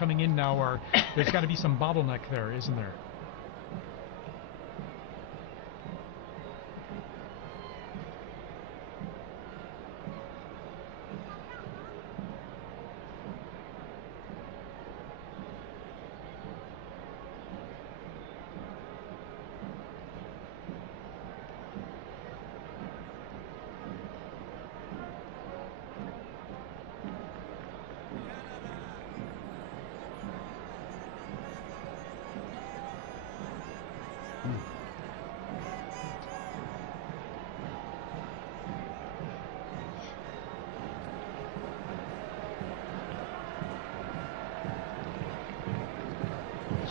coming in now are, there's got to be some bottleneck there, isn't there?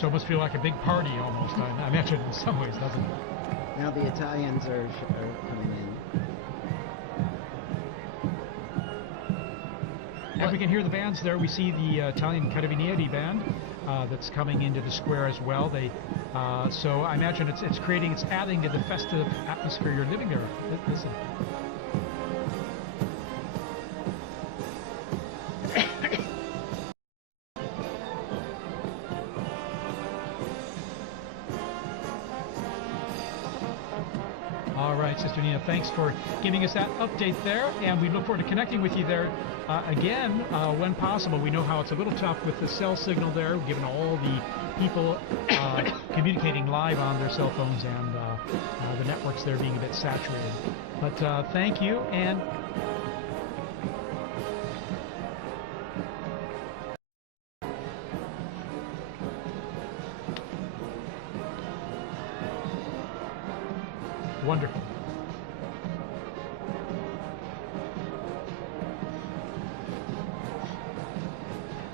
So it must feel like a big party almost, I imagine, in some ways, doesn't it? Now the Italians are coming in. And we can hear the bands there. We see the Italian Carabinieri band that's coming into the square as well. So I imagine it's adding to the festive atmosphere you're living there. Listen. All right, Sister Nina, thanks for giving us that update there, and we look forward to connecting with you there again when possible. We know how it's a little tough with the cell signal there, given all the people communicating live on their cell phones and the networks there being a bit saturated. But thank you, and wonderful.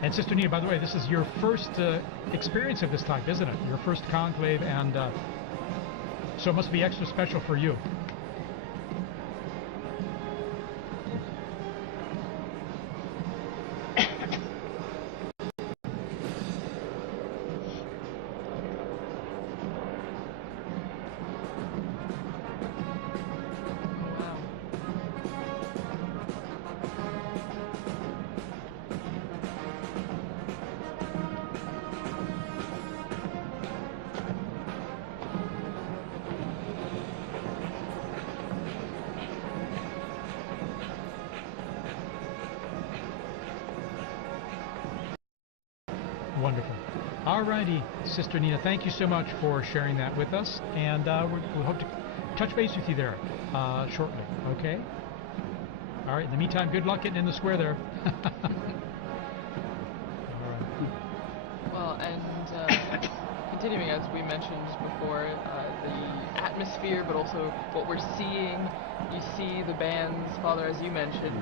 And Sister Nina, by the way, this is your first experience of this type, isn't it? Your first conclave, and so it must be extra special for you. Wonderful. All righty, Sister Nina, thank you so much for sharing that with us, and we hope to touch base with you there shortly, okay? All right, in the meantime, good luck getting in the square there. All right. Well, and continuing, as we mentioned before, the atmosphere, but also what we're seeing. You see the bands, Father, as you mentioned,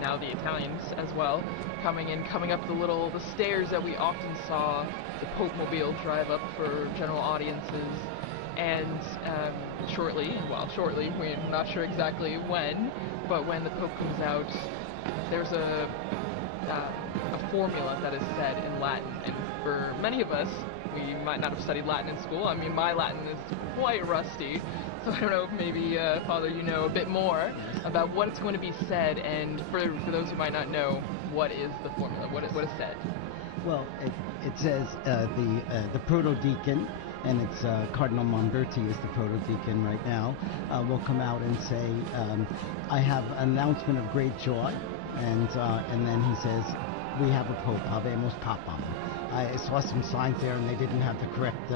now the Italians as well, coming up the stairs that we often saw the Pope Mobile drive up for general audiences. And shortly, we're not sure exactly when, but when the Pope comes out, there's a formula that is said in Latin, and for many of us, we might not have studied Latin in school. I mean, my Latin is quite rusty, so I don't know if maybe, Father, you know a bit more about what it's going to be said, and for those who might not know, what is the formula? What is said? Well, it says the proto-deacon, and it's Cardinal Monberti is the proto-deacon right now, will come out and say, I have an announcement of great joy, and then he says, we have a pope, habemus papam. I saw some signs there, and they didn't have the correct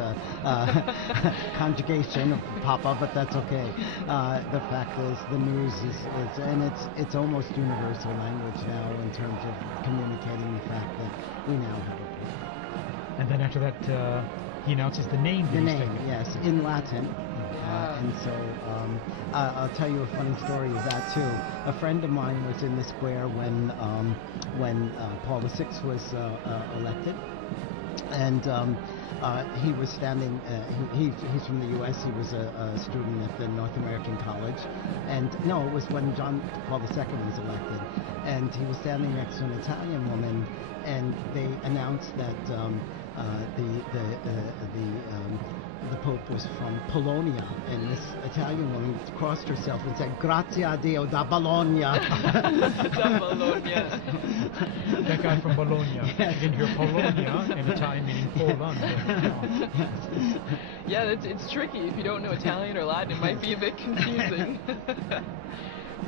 conjugation of papa, but that's okay. The fact is, the news it's almost universal language now in terms of communicating the fact that we now have a pope. And then after that, he announces the name. The name, yes, in Latin. And so I'll tell you a funny story of that too. A friend of mine was in the square when Paul VI was elected, and he was standing. He's from the U.S. He was a student at the North American College, and no, it was when John Paul II was elected, and he was standing next to an Italian woman, and they announced that the Pope was from Polonia, and this Italian woman crossed herself and said, "Grazie a Dio da Bologna." Da Bologna. That guy from Bologna. Yes. You can hear Polonia in Italian meaning Poland. Yeah, it's tricky. If you don't know Italian or Latin, it might be a bit confusing.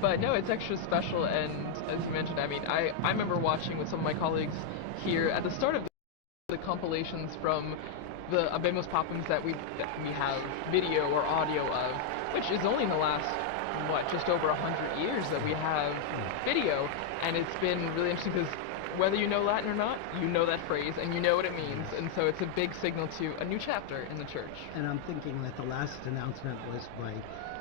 But no, it's extra special, and as you mentioned, I mean, I remember watching with some of my colleagues here at the start of the compilations from the Habemus Papams that we have video or audio of, which is only in the last, just over 100 years that we have video, and it's been really interesting because whether you know Latin or not, you know that phrase and you know what it means, and so it's a big signal to a new chapter in the church. And I'm thinking that the last announcement was by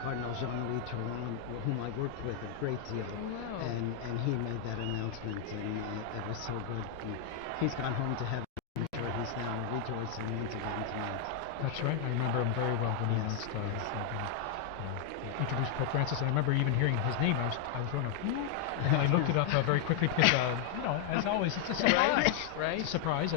Cardinal Jean-Louis Touron, whom I worked with a great deal, wow. and he made that announcement, and it was so good. And he's gone home to heaven. I'm sure he's now rejoicing once again tonight. That's right. I remember him very well when he announced introduced Pope Francis. And I remember even hearing his name. I was going, who? And I looked it up very quickly because, as always, it's a surprise. Right. It's a surprise.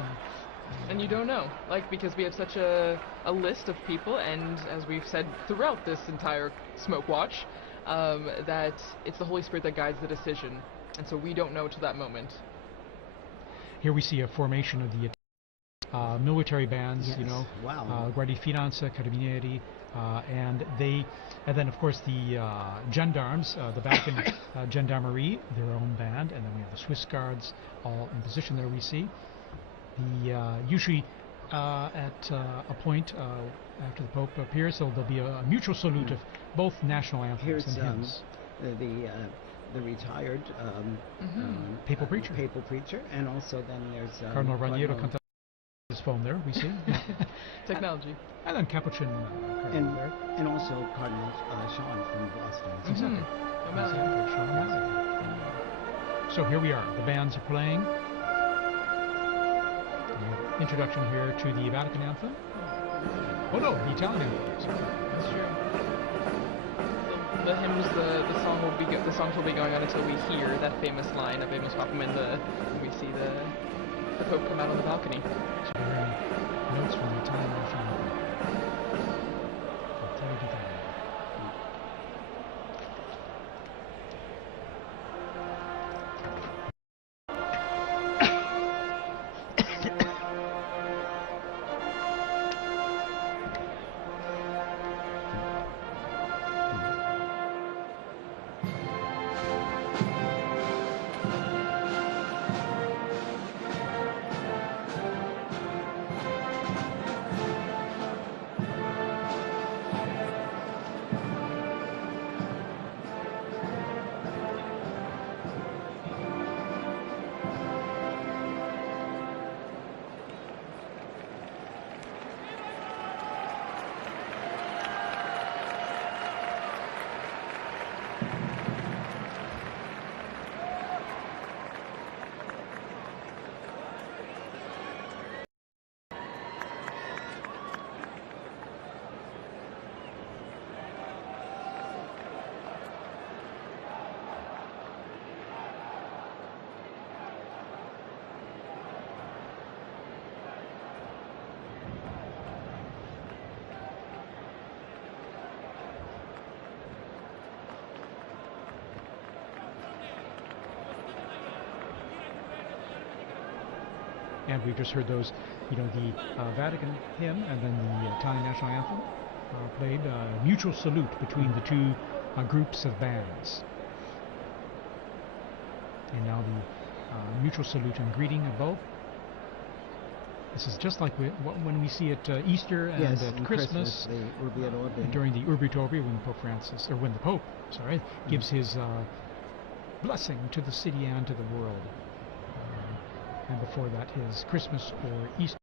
And you don't know, because we have such a list of people, and as we've said throughout this entire Smoke Watch, that it's the Holy Spirit that guides the decision, and so we don't know to that moment. Here we see a formation of the military bands, Yes. Wow. Guardia Finanza, Carabinieri, and then of course the gendarmes, the Vatican Gendarmerie, their own band, and then we have the Swiss Guards all in position there. We see usually at a point after the Pope appears, so there'll be a mutual salute of both national anthems Here's and hymns. the retired Papal preacher. Papal preacher, and also then there's Cardinal Raniero canta his phone there, we see. Technology. And then Capuchin Cardinal there. and also Cardinal Sean from Boston. Exactly. O'Malley. Exactly. Sean O'Malley. So here we are. The bands are playing. Introduction here to the Vatican anthem. Oh no, the Italian anthem. Sorry. That's true. The hymns, the songs will be going on until we hear that famous line of Habemus Papam when we see the Pope come out on the balcony. So we're hearing notes from the Italian national anthem. And we've just heard those, the Vatican hymn and then the Italian national anthem played. Mutual salute between the two groups of bands. And now the mutual salute and greeting of both. This is just like when we see at Easter and at Christmas, the Urbi et Orbi. during the Urbi et Orbi, when the Pope gives his blessing to the city and to the world. And before that, his Christmas or Easter.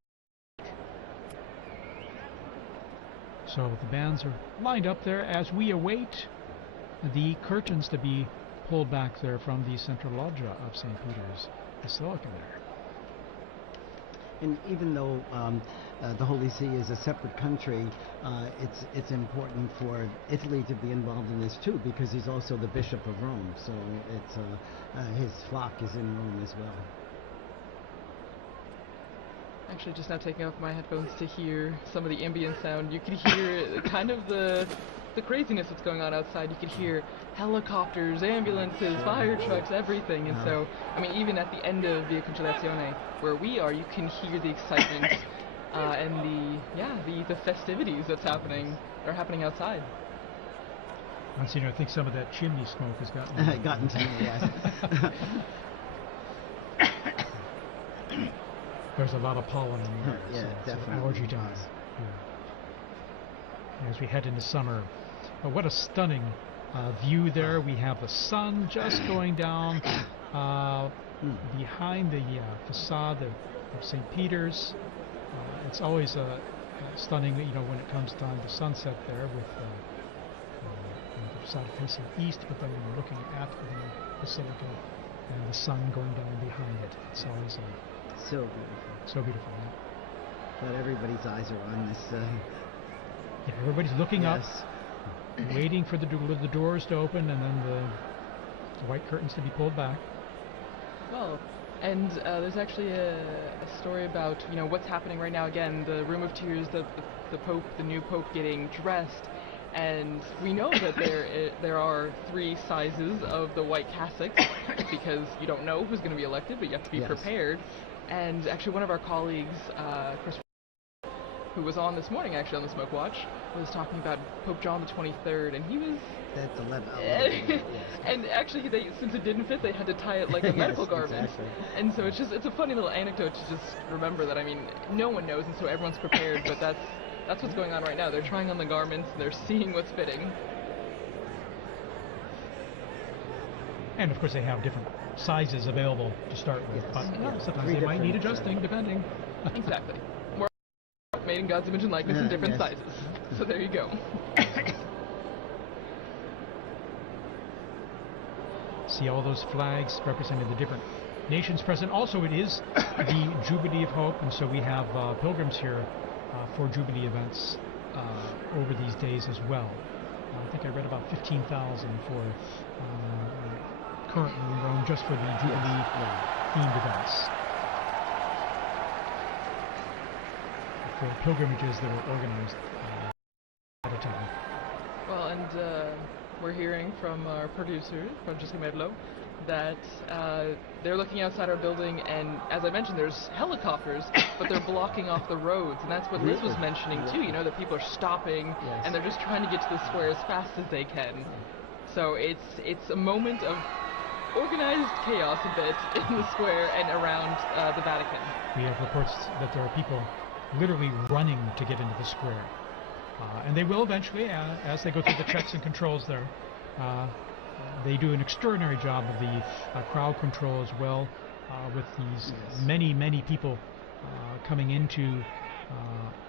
So the bands are lined up there as we await the curtains to be pulled back there from the central loggia of St. Peter's Basilica there. And even though the Holy See is a separate country, it's important for Italy to be involved in this too, because he's also the Bishop of Rome. So it's his flock is in Rome as well. actually just now taking off my headphones to hear some of the ambient sound. You could hear kind of the craziness that's going on outside. You could hear helicopters, ambulances, fire trucks, everything. And so, I mean, even at the end of Via Conciliazione, where we are, you can hear the excitement and the festivities are happening outside. Monsignor, I think some of that chimney smoke has gotten to me, yes. There's a lot of pollen in the air. Yeah, so definitely. Allergy time. Yeah. As we head into summer. But what a stunning view there. We have the sun just going down behind the facade of St. Peter's. It's always stunning, when it comes time to sunset there with the facade facing east, but then when you're looking at the basilica and the sun going down behind it. It's always so beautiful. So beautiful. But everybody's eyes are on this. Yeah, everybody's looking up, waiting for the doors to open and then the white curtains to be pulled back. Well, and there's actually a story about what's happening right now. Again, the Room of Tears, the Pope, the new Pope getting dressed, and we know that there are 3 sizes of the white cassocks because you don't know who's going to be elected, but you have to be prepared. And actually, one of our colleagues, Chris, who was on this morning actually on the Smoke Watch, was talking about Pope John the 23rd, and he was. That's 11. And actually, since it didn't fit, they had to tie it like a medical garment. Exactly. And so it's a funny little anecdote to just remember that. I mean, no one knows, and so everyone's prepared. But that's what's going on right now. They're trying on the garments, and they're seeing what's fitting. And of course, they have different sizes available to start with. But sometimes they might need adjusting, depending. Exactly. More made in God's image and likeness in different sizes. So there you go. See all those flags representing the different nations present. Also, it is the Jubilee of Hope, and so we have pilgrims here for Jubilee events over these days as well. I think I read about 15,000 for currently in Rome just for the Jubilee themed events. For pilgrimages that were organized at a time. Well, and we're hearing from our producer, Francesca Merlo, that they're looking outside our building, and as I mentioned, there's helicopters, but they're blocking off the roads, and that's what Liz was mentioning too, that people are stopping, and they're just trying to get to the square as fast as they can. So it's a moment of organized chaos a bit in the square and around the Vatican. We have reports that there are people literally running to get into the square. And they will eventually, as they go through the checks and controls there. They do an extraordinary job of the crowd control as well, with these many people coming into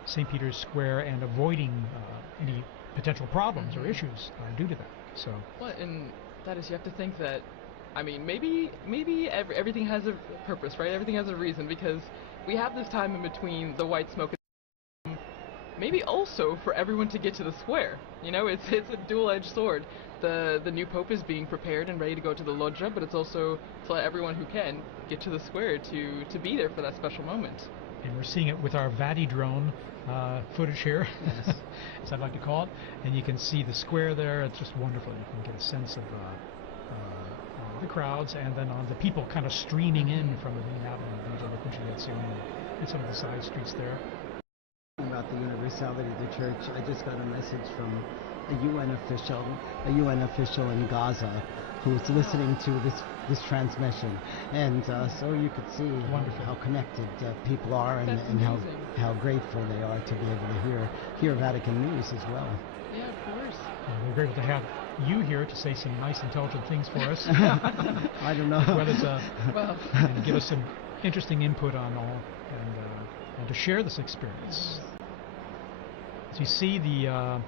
St. Peter's Square and avoiding any potential problems or issues due to that. So. Well, and that is, you have to think that, I mean, maybe everything has a purpose, right? Everything has a reason, because we have this time in between the white smoke. Maybe also for everyone to get to the square. It's a dual-edged sword. The new Pope is being prepared and ready to go to the loggia, but it's also to let everyone who can get to the square to be there for that special moment. And we're seeing it with our Vati drone footage here, as I'd like to call it. And you can see the square there. It's just wonderful. You can get a sense of the crowds, and then on the people kind of streaming in from the main avenue, vigil, the Conciliazione, and some of the side streets there. About the universality of the church, I just got a message from a UN official in Gaza who's listening to this transmission, and so you could see how connected people are, and how grateful they are to be able to hear Vatican news as well. Yeah, of course. We're grateful to have you here to say some nice, intelligent things for us. I don't know. As well as and give us some interesting input on all, and to share this experience. As you see, our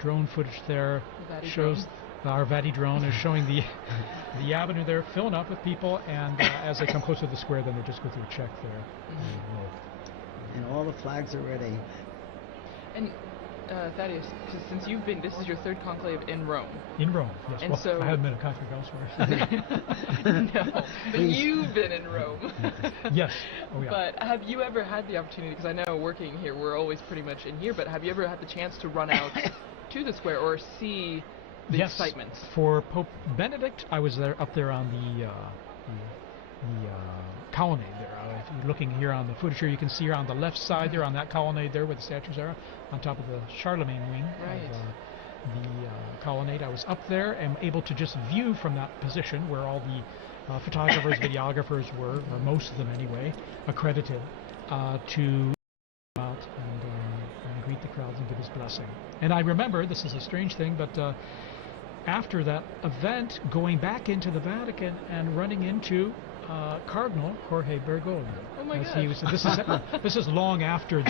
drone footage there shows our Vati drone is showing the avenue there filling up with people, and as they come closer to the square, then they just go through a check there. And all the flags are ready. And Thaddeus, since you've been, this is your third conclave in Rome. In Rome, yes. And Well, so- I haven't been a conclave elsewhere. No, but you've been in Rome. Yes. Oh, yeah. But have you ever had the opportunity, because I know working here, we're always pretty much in here, but have you ever had the chance to run out to the square or see the Yes. excitement? For Pope Benedict, I was there up there on the colonnade there. If you're looking here on the footage here, you can see here on the left side there on that colonnade there where the statues are, on top of the Charlemagne wing Right. of the colonnade. I was up there and able to just view from that position where all the photographers, videographers were, or most of them anyway, accredited to come out and greet the crowds and give his blessing. And I remember, this is a strange thing, but after that event, going back into the Vatican and running into Cardinal Jorge Bergoglio. Oh my As he gosh. was, this is long after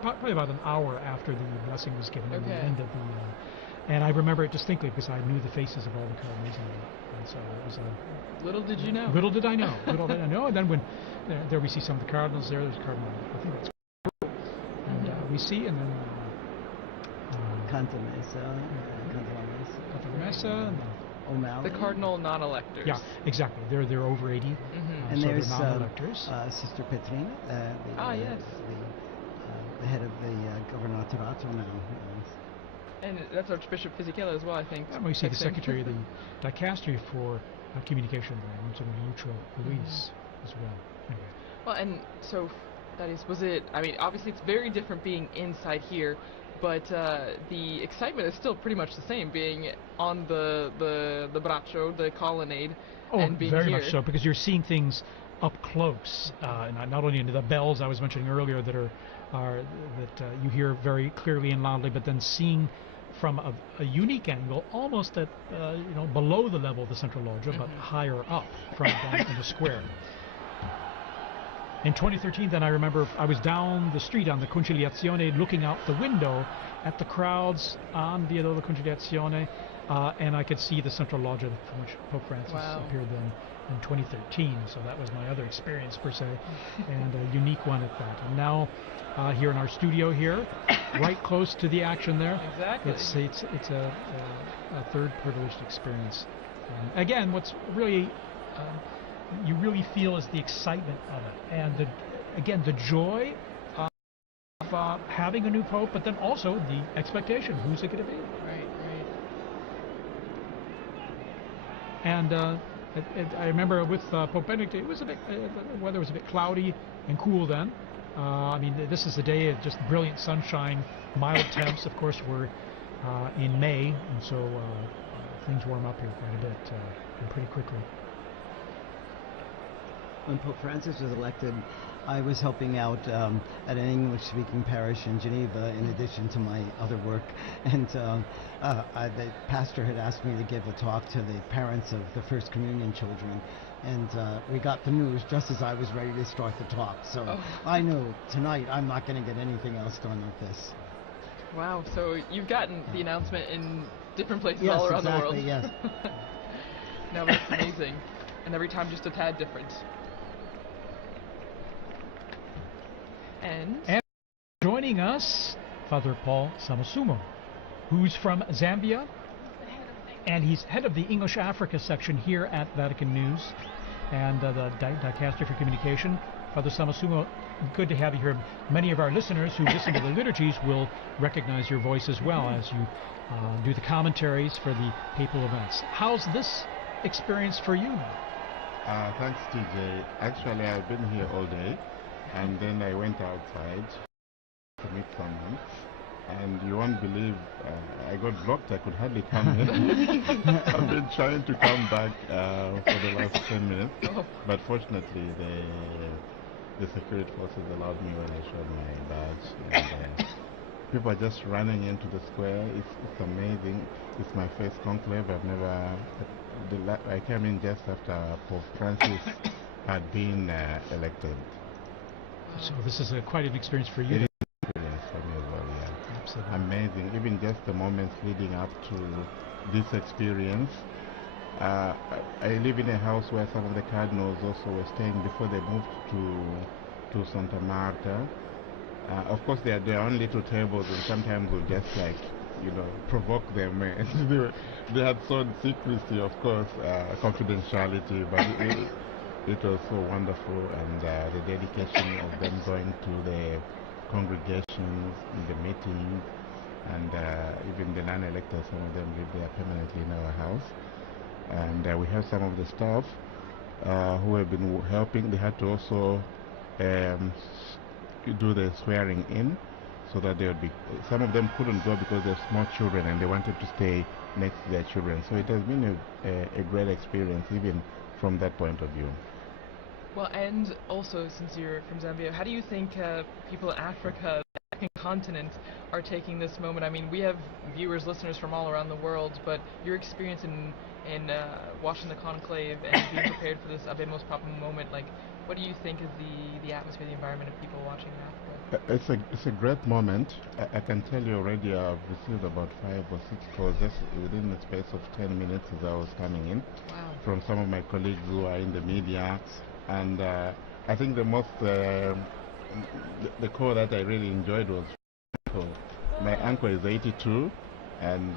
probably about an hour after the blessing was given at the Okay. end of the. And I remember it distinctly because I knew the faces of all the cardinals, and so it was a. Little did you know. Little did I know. Little did I know. And then when there we see some of the cardinals there. There's Cardinal, I think that's. And we see, and then. Canta Mesa, Canta Mesa, and then O'Malley. The cardinal non-electors. yeah, exactly. They're over 80, Mhm. And so there's they're non-electors. Sister Petrina, Yes. the head of the Governatorato now. And that's Archbishop Fisichella as well, I think. And we see the fixing. secretary of the dicastery for communication, Monsignor Lucio Luis, as well. Anyway. Well, and so that is, was it, I mean, obviously it's very different being inside here, but the excitement is still pretty much the same, being on the braccio, the colonnade, Oh, and being very here. much so, because you're seeing things up close, and not only into the bells I was mentioning earlier that you hear very clearly and loudly, but then seeing from a unique angle, almost at below the level of the central loggia, but higher up from down in the square. In 2013, then I remember I was down the street on the Conciliazione, looking out the window at the crowds on Via della Conciliazione, and I could see the central loggia from which Pope Francis Wow. appeared then in 2013. So that was my other experience per se, and a unique one at that. And now here in our studio here, right close to the action there. Exactly. It's a third privileged experience. Again, what's really you really feel is the excitement of it, and the joy of having a new pope, but then also the expectation: who's it going to be? Right, right. And I remember with Pope Benedict, it was a bit the weather was a bit cloudy and cool then. I mean, this is a day of just brilliant sunshine, mild temps. Of course, we're in May, and so things warm up here quite a bit and pretty quickly. When Pope Francis was elected, I was helping out at an English-speaking parish in Geneva, in addition to my other work. And the pastor had asked me to give a talk to the parents of the First Communion children. And we got the news just as I was ready to start the talk. So I knew tonight I'm not going to get anything else done with this. Wow, so you've gotten the announcement in different places Yes, all around exactly, the world. yes. No, that's amazing. And every time just a tad different. And Joining us, Father Paul Samasumo, who's from Zambia, and he's head of the English Africa section here at Vatican News and the Dicastery for Communication. Father Samasumo, good to have you here. Many of our listeners who listen to the liturgies will recognize your voice as well as you do the commentaries for the papal events. How's this experience for you? Thanks, TJ. Actually, I've been here all day, and then I went outside to meet someone, and you won't believe I got blocked. I could hardly come in. I've been trying to come back for the last 10 minutes, but fortunately the security forces allowed me when I showed my badge, and people are just running into the square. It's amazing. It's my first conclave. I've never... I came in just after Pope Francis had been elected. So this is quite an experience for It you. is an experience for me as well, yeah. Absolutely. Amazing. Even just the moments leading up to this experience. I live in a house where some of the cardinals also were staying before they moved to Santa Marta. Of course, they are their own little tables, and sometimes we'll just like, provoke them. And they had sought secrecy, of course, confidentiality, but it was so wonderful, and the dedication of them going to the congregations, the meetings, and even the non-electors, some of them live there permanently in our house. And we have some of the staff who have been helping. They had to also um, do the swearing in, so that they would be. Some of them couldn't go because they're small children and they wanted to stay next to their children. So it has been a great experience, even from that point of view. Well, and also, since you're from Zambia, how do you think people in Africa, the African continent, are taking this moment? I mean, we have viewers, listeners from all around the world, but your experience in watching the conclave and being prepared for this Abemos Papa moment, like, what do you think is the atmosphere, the environment of people watching in Africa? It's a great moment. I can tell you already I've received about 5 or 6 calls just within the space of 10 minutes as I was coming in. Wow. From some of my colleagues who are in the media. And I think the most, the call that I really enjoyed was uncle. My uncle is 82, and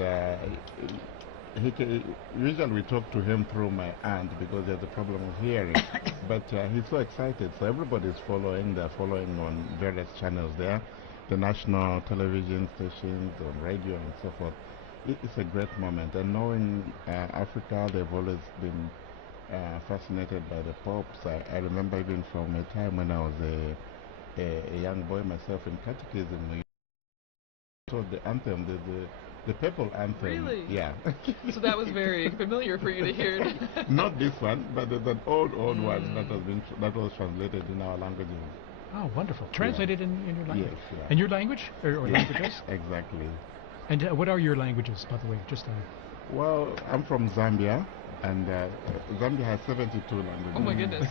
usually we talk to him through my aunt because he has a problem of hearing. But he's so excited, so everybody's following. They're following on various channels there, the national television stations, on radio, and so forth. It's a great moment, and knowing Africa, they've always been fascinated by the pops. I remember even from a time when I was a young boy myself in catechism, we taught the anthem, the papal anthem. Really? Yeah. So that was very familiar for you to hear. Not this one, but there's an old one that was translated in our languages. Oh, wonderful. Translated in your language. Yes. Yeah. And your language? Or Yes, languages? exactly. And what are your languages, by the way? Just Well, I'm from Zambia, and Zambia has 72 languages. Oh my goodness.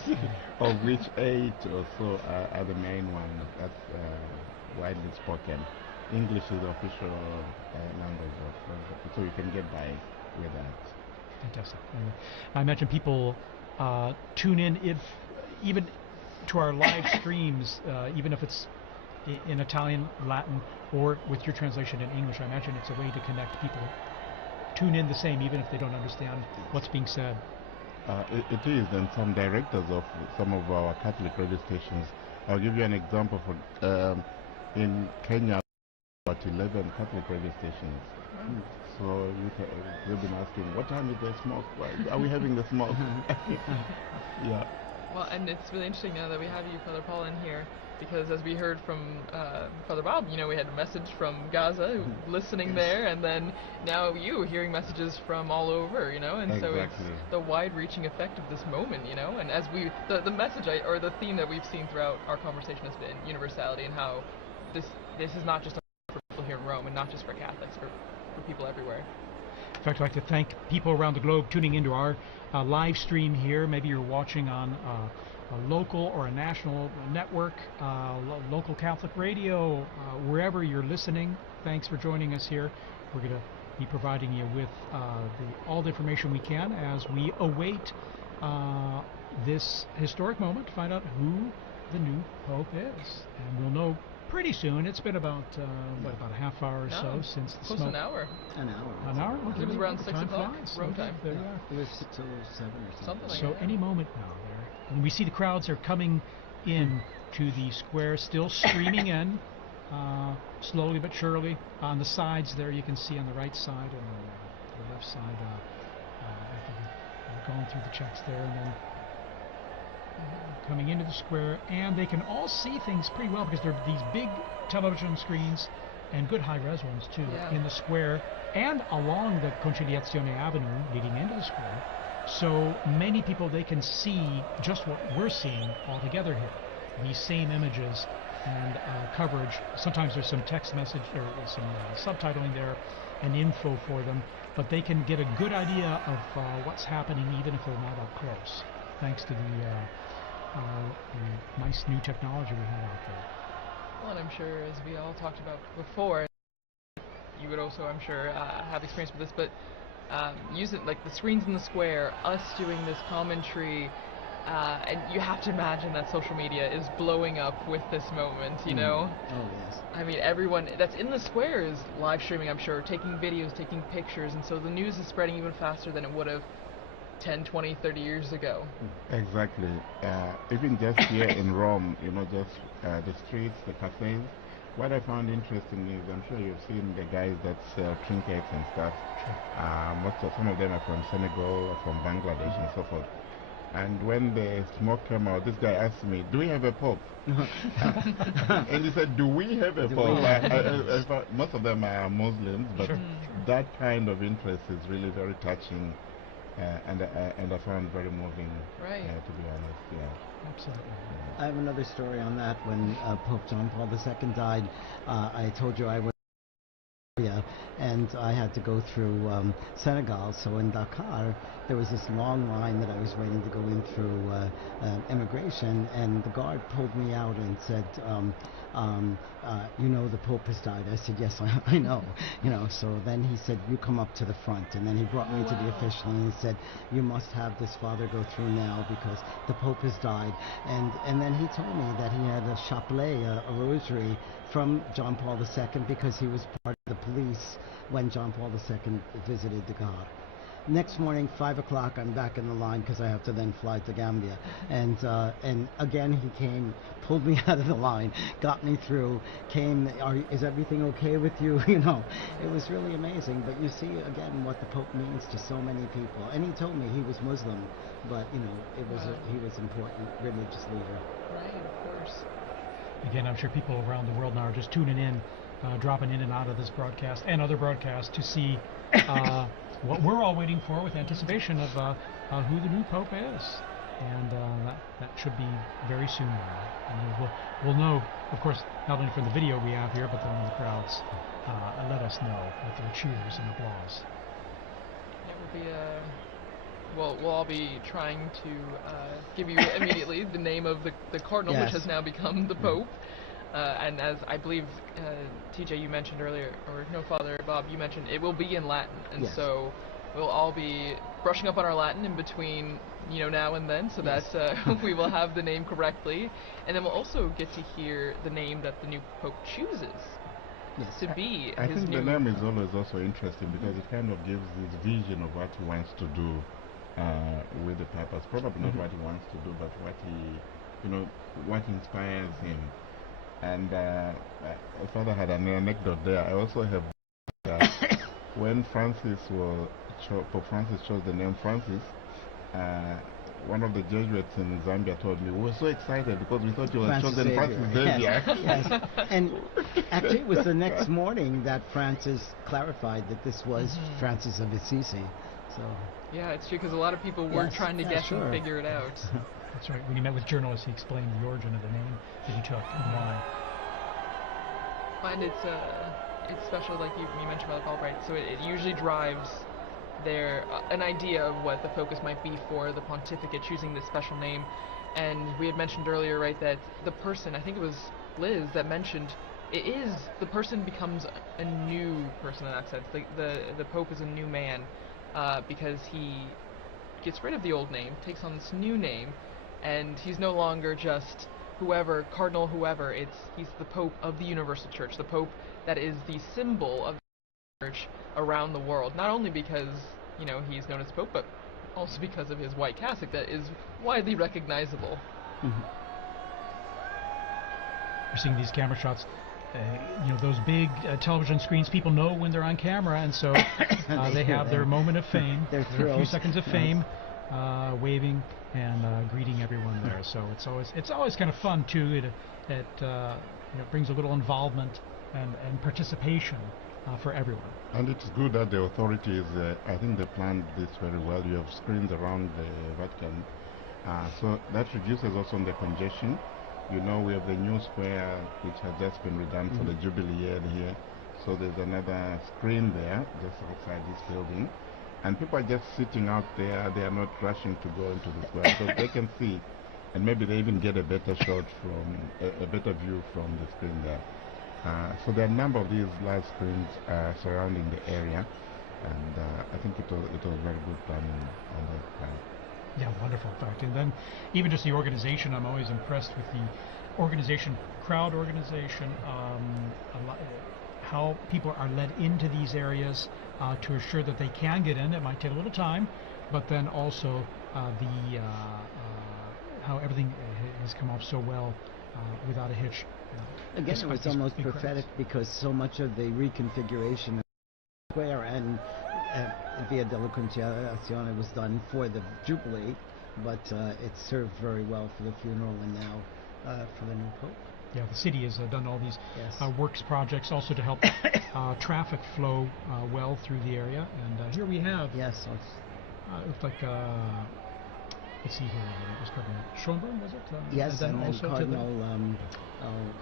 Of which 8 or so are the main ones that's widely spoken. English is the official language, so you can get by with that. fantastic. I imagine people tune in if even to our live streams, even if it's in Italian, Latin, or with your translation in English. I imagine it's a way to connect people. Tune in the same, even if they don't understand what's being said. It is, and some directors of some of our Catholic radio stations. I'll give you an example. In Kenya, about 11 Catholic radio stations. Wow. So they've been asking, what time is the smoke? Are we having the smoke? Yeah. Well, and it's really interesting now that we have you, Father Paul, in here, because as we heard from Father Bob, we had a message from Gaza, listening there, and then now you hearing messages from all over, and so it's Exactly. the wide-reaching effect of this moment, and as the message or the theme that we've seen throughout our conversation has been universality, and how this is not just for people here in Rome, and not just for Catholics, for people everywhere. In fact, I'd like to thank people around the globe tuning into our live stream here. Maybe you're watching on a local or a national network, local Catholic radio, wherever you're listening. Thanks for joining us here. We're going to be providing you with all the information we can as we await this historic moment to find out who the new Pope is. And we'll know pretty soon. It's been about about a half hour or so since the close smoke. to an hour. An hour. An hour? Okay. It was around 6 Time o'clock flies. Rome Okay, time. there you are. It was 6:07 or Something like So that. any moment now there. And we see the crowds are coming in to the square, still streaming in, slowly but surely. On the sides there, you can see on the right side and the left side, after going through the checks there, and then coming into the square. And they can all see things pretty well because there are these big television screens and good high-res ones too in the square and along the Conciliazione Avenue leading into the square. So many people, they can see just what we're seeing all together here. These same images and coverage. Sometimes there's some text message or some subtitling there and info for them, but they can get a good idea of what's happening even if they're not up close, thanks to the nice new technology we have out there. Well, and I'm sure, as we all talked about before, you would also, I'm sure, have experience with this, but use it like the screens in the square, us doing this commentary, And you have to imagine that social media is blowing up with this moment, you know? Oh, yes. I mean, everyone that's in the square is live streaming, I'm sure, taking videos, taking pictures, and so the news is spreading even faster than it would have 10, 20, 30 years ago. Exactly. Even just here in Rome, you know, just the streets, the cafes. What I found interesting is, I'm sure you've seen the guys that sell trinkets and stuff. Some of them are from Senegal, or from Bangladesh, and so forth. And when the smoke came out, this guy asked me, "Do we have a pope?" And he said, "Do we have a pope?" I thought most of them are Muslims, but that kind of interest is really very touching, and I found very moving. Right. To be honest, yeah. Absolutely. I have another story on that. When Pope John Paul II died, I told you I was and I had to go through Senegal. So in Dakar, there was this long line that I was waiting to go in through immigration, and the guard pulled me out and said, "You know, the Pope has died." I said, "Yes, I know." You know. So then he said, "You come up to the front," and then he brought me to the official, and he said, "You must have this father go through now because the Pope has died." And then he told me that he had a chapelet, a rosary from John Paul II, because he was part of the police when John Paul II visited Dakar. Next morning, 5 o'clock, I'm back in the line because I have to then fly to Gambia. And again, he came, pulled me out of the line, got me through, came, is everything okay with you? You know, it was really amazing. But you see, again, what the Pope means to so many people. And he told me he was Muslim, but, you know, he was important religious leader. Right, of course. Again, I'm sure people around the world now are just tuning in, dropping in and out of this broadcast and other broadcasts to see what we're all waiting for with anticipation of who the new Pope is. And that should be very soon now. And we'll know, of course, not only from the video we have here, but then when the crowds let us know with their cheers and applause. It will be we'll all be trying to give you immediately the name of the cardinal, Yes. which has now become the Pope. And as I believe, TJ, you mentioned earlier, or no, Father Bob, you mentioned, it will be in Latin. And Yes. so we'll all be brushing up on our Latin in between, you know, now and then, so Yes. that we will have the name correctly. And then we'll also get to hear the name that the new Pope chooses Yes. to be I his think new... the name is always also interesting because it kind of gives this vision of what he wants to do with the papas. Probably not what he wants to do, but what what inspires him. And Father had an anecdote there. I also have when Pope Francis chose the name Francis. One of the Jesuits in Zambia told me, we were so excited because we thought you were chosen Francis Xavier. Yes. And actually, it was the next morning that Francis clarified that this was Francis of Assisi. So. Yeah, it's true, because a lot of people were trying to guess and figure it out. That's right. When he met with journalists, he explained the origin of the name that he took and why. And it's special, like you mentioned about the Pope, right? So it usually drives their an idea of what the focus might be for the pontificate, choosing this special name. And we had mentioned earlier, right, that the person, I think it was Liz that mentioned, the person becomes a new person in that sense. The Pope is a new man because he gets rid of the old name, takes on this new name, and he's no longer just whoever, cardinal whoever. He's the Pope of the Universal Church, the Pope that is the symbol of the Church around the world. Not only because, you know, he's known as Pope, but also because of his white cassock that is widely recognizable. You're seeing these camera shots. You know, those big television screens, people know when they're on camera, and so they have their moment of fame, Their a few seconds of fame, waving and greeting everyone there. So it's always kind of fun too. It brings a little involvement and participation for everyone. And it's good that the authorities, I think they planned this very well. You have screens around the Vatican, so that reduces also the congestion. You know, we have the new square which has just been redone for the Jubilee year here. So there's another screen there just outside this building. And people are just sitting out there. They are not rushing to go into the square. So they can see, and maybe they even get a better shot from, a better view from the screen there. So there are a number of these large screens surrounding the area. And I think it was very good planning on that part. Yeah, wonderful, in fact. And then even just the organization, I'm always impressed with the organization, crowd organization, how people are led into these areas to assure that they can get in. It might take a little time, but then also how everything has come off so well without a hitch. Again, it was almost prophetic because so much of the reconfiguration of the square and Via della Conciliazione was done for the Jubilee, but it served very well for the funeral and now for the new Pope. Yeah, the city has done all these Yes. works projects also to help traffic flow well through the area. And here we have, Yes. it looks like, let's see here, it was Cardinal Schönborn, was it? Yes, and then also Cardinal,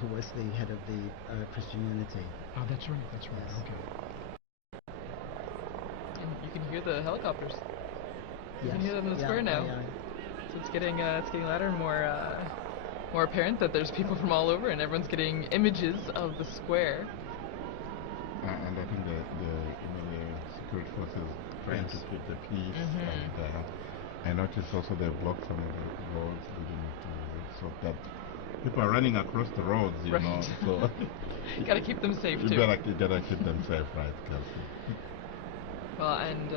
who was the head of the Christian Unity. That's right, Yes. okay. And you can hear the helicopters. You Yes. can hear them in the square now. Yeah. So it's getting louder and more apparent that there's people from all over, and everyone's getting images of the square. And I think the security forces trying to keep the peace. And I noticed also they blocked some of the roads leading to, so that people are running across the roads, you Right. know. So You gotta keep them safe you too. gotta keep them safe, right, Kelsey? Well, and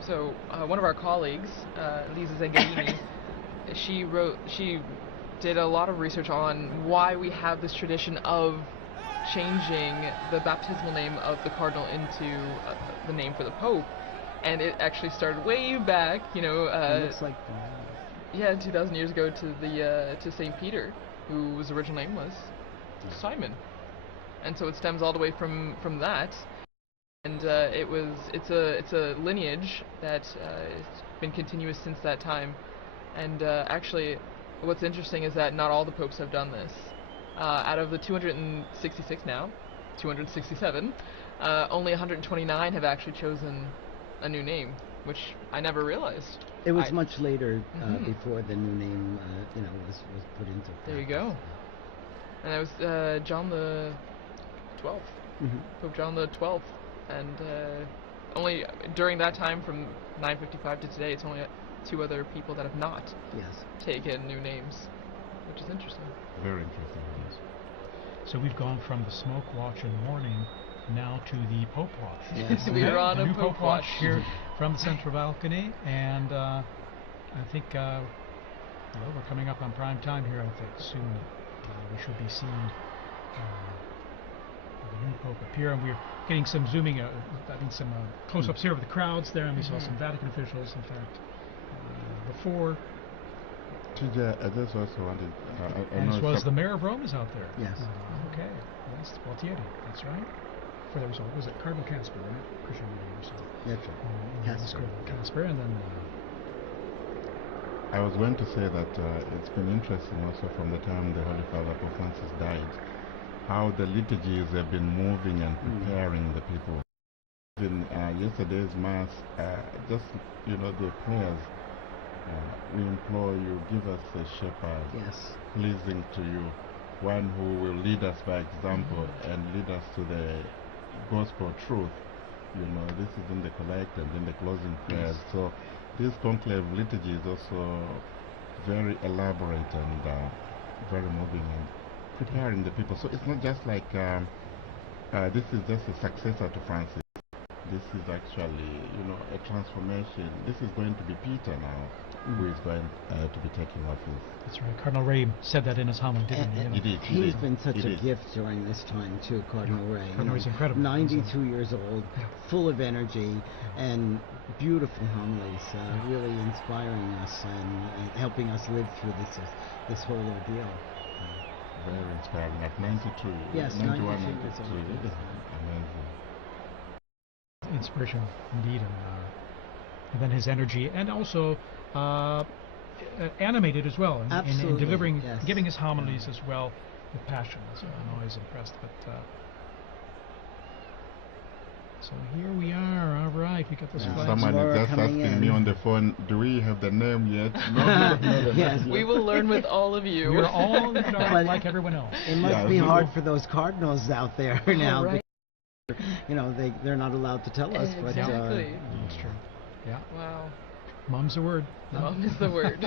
so one of our colleagues, Lisa Zengarini, she did a lot of research on why we have this tradition of changing the baptismal name of the cardinal into the name for the Pope, and it actually started way back, It looks like 2,000 years ago to Saint Peter, whose original name was Simon, and so it stems all the way from that. And it's a lineage that has been continuous since that time. And actually, what's interesting is that not all the popes have done this. Out of the 266 now, 267, only 129 have actually chosen a new name, which I never realized. it was much later before the new name, was put into practice. There you go. And that was John the 12th, Pope John the 12th. And only during that time, from 955 to today, it's only two other people that have not taken new names, which is interesting. Very interesting. Yes. So we've gone from the smoke watch in the morning now to the Pope watch. Yes. We are on the a new Pope watch watch here from the central balcony, and I think we're coming up on prime time here. I think soon we should be seeing the new Pope appear, and we're getting some zooming, some close-ups here of the crowds there, and we saw some Vatican officials, in fact, before. TJ, I just also wanted, I And know as well as the mayor of Rome is out there. Yes. Okay. Yes, Gualtieri. That's right. For the result, was it Cardinal Casper, right? Christian University. That's right. Casper. Casper, and then. I was going to say that it's been interesting also from the time the Holy Father Pope Francis died, how the liturgies have been moving and preparing the people. In yesterday's Mass, just, the prayers, we implore you, give us a shepherd pleasing to you, one who will lead us by example and lead us to the gospel truth. This is in the collect and in the closing prayers. So this conclave liturgy is also very elaborate and very moving and preparing the people. So it's not just like this is just a successor to Francis. This is actually, a transformation. This is going to be Peter now, who is going to be taking office. That's right. Cardinal Ray said that in his homily, didn't he? He did. He's been such a gift during this time too, Cardinal Ray. Cardinal Ray's incredible. 92 years old, full of energy, and beautiful homilies, really inspiring us and helping us live through this whole ordeal. Very inspiring. At 92. Yes, 91, 92 years 92. old. Amazing. Inspirational, indeed. And then his energy, and also animated as well, in delivering, giving his homilies as well with passion. So I'm always impressed. But so here we are. All right, we got this flag. Someone is just asking me on the phone, do we have the name yet? No. Yes. We will learn with all of you. We're all like everyone else. It must be hard for those cardinals out there now. Right. They're not allowed to tell us. Exactly. That's true. Yeah. Wow. Mum's the word. Mum is the word.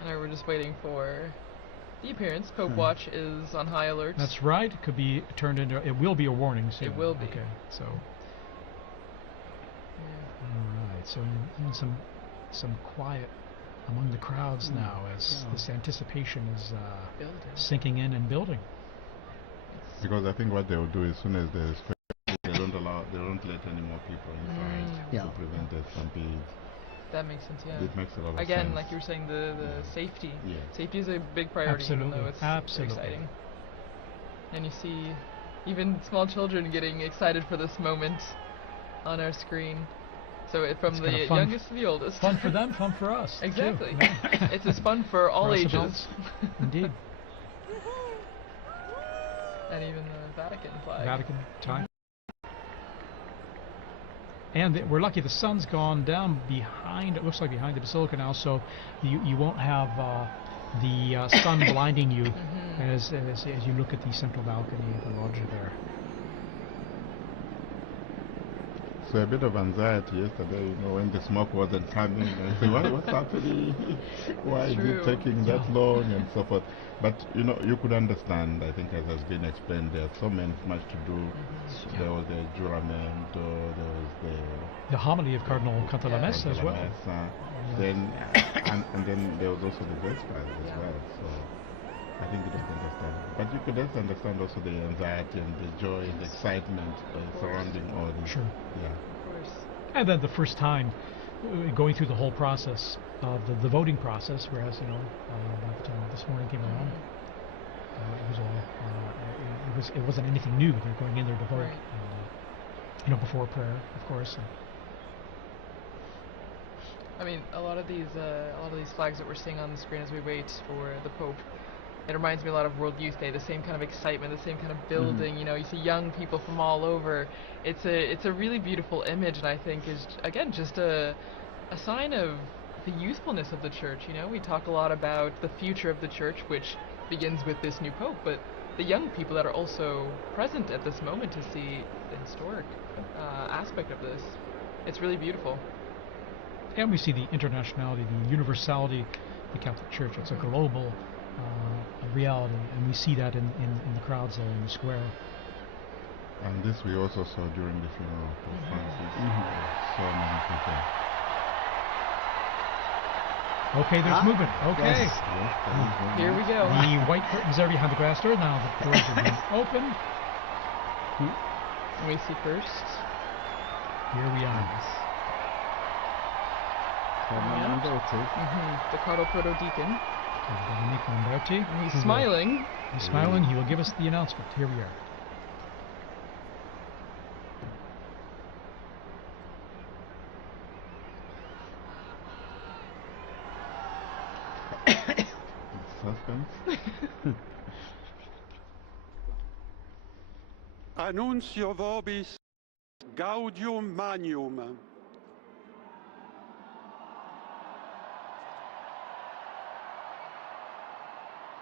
And we're just waiting for the appearance. Pope Watch is on high alert. That's right. It could be turned into. It will be a warning soon. It will be. Okay. So. Yeah. All right. So in some quiet among the crowds now as this anticipation is sinking in and building. Because I think what they will do as soon as there's they don't let any more people inside to prevent the stampedes. That makes sense, yeah. It makes a lot of sense. Again, like you were saying, the safety. Yeah. Safety is a big priority, Absolutely. even though it's Absolutely. exciting. And you see even small children getting excited for this moment on our screen. So from It's the kinda fun youngest to the oldest. Fun for them, fun for us. Exactly. Too. Yeah. It's as fun for all For us ages. adults. Indeed. And even the Vatican flag. Vatican time. And we're lucky the sun's gone down behind, it looks like behind the basilica now, so you won't have the sun blinding you as you look at the central balcony of the loggia there. So a bit of anxiety yesterday, when the smoke wasn't coming. I said, what's happening? Why is it taking that long and so forth? But you could understand. I think, as has been explained, there's so much to do. There was the juramento, there was the homily of Cardinal Cantalamessa as well. Then and then there was also the Vespers as well. So I think you don't understand. But you could just understand also the anxiety and the joy and the excitement surrounding all this. Sure. Yeah. Of course. And then the first time going through the whole process of the voting process, whereas by the time this morning came around, it was all it wasn't anything new. They're going in there to vote, before prayer, of course. I mean, a lot of these flags that we're seeing on the screen as we wait for the Pope, it reminds me a lot of World Youth Day. The same kind of excitement, the same kind of building. You see young people from all over. It's a really beautiful image, and I think is again just a sign of the youthfulness of the church. We talk a lot about the future of the church, which begins with this new Pope, but the young people that are also present at this moment to see the historic aspect of this. It's really beautiful. And we see the internationality, the universality of the Catholic Church. It's a global reality, and we see that in the crowds there in the square. And this we also saw during the funeral of Pope Francis. So many people. Okay, there's movement. Okay. Yes, Here we go. The white curtains are behind the glass door. Now the doors are being opened. And we see first. Here we are. The Cardinal Proto-Deacon. Dominic Lamberti. And he's smiling. He's smiling. He will give us the announcement. Here we are. Suspense. Annuncio vobis gaudium magnum.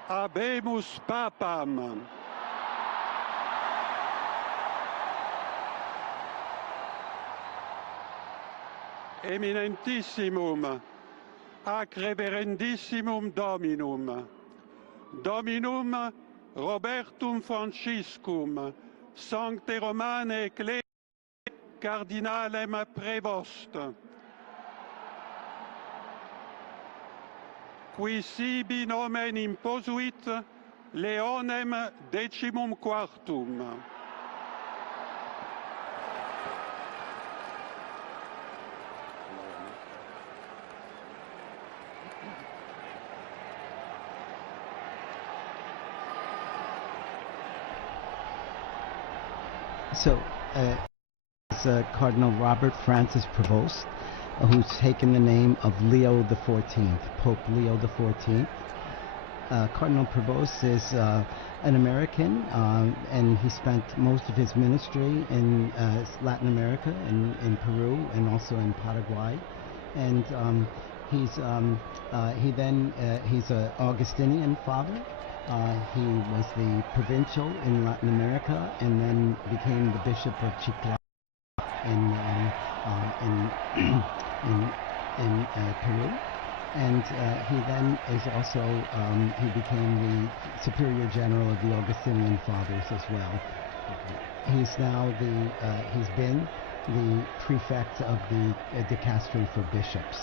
Habemus papam. Eminentissimum, ac reverendissimum Dominum, Dominum Robertum Franciscum, Sancte Romane Ecclesiae Cardinalem Prevost, qui sibi nomen imposuit Leonem XIV. So, it's Cardinal Robert Francis Prevost, who's taken the name of Leo XIV, Pope Leo XIV. Cardinal Prevost is an American, and he spent most of his ministry in Latin America, in Peru, and also in Paraguay. And he's an Augustinian father. He was the provincial in Latin America, and then became the Bishop of Chiclayo in Peru. And he then is also, he became the Superior General of the Augustinian Fathers as well. He's now he's been the prefect of the dicastery for bishops.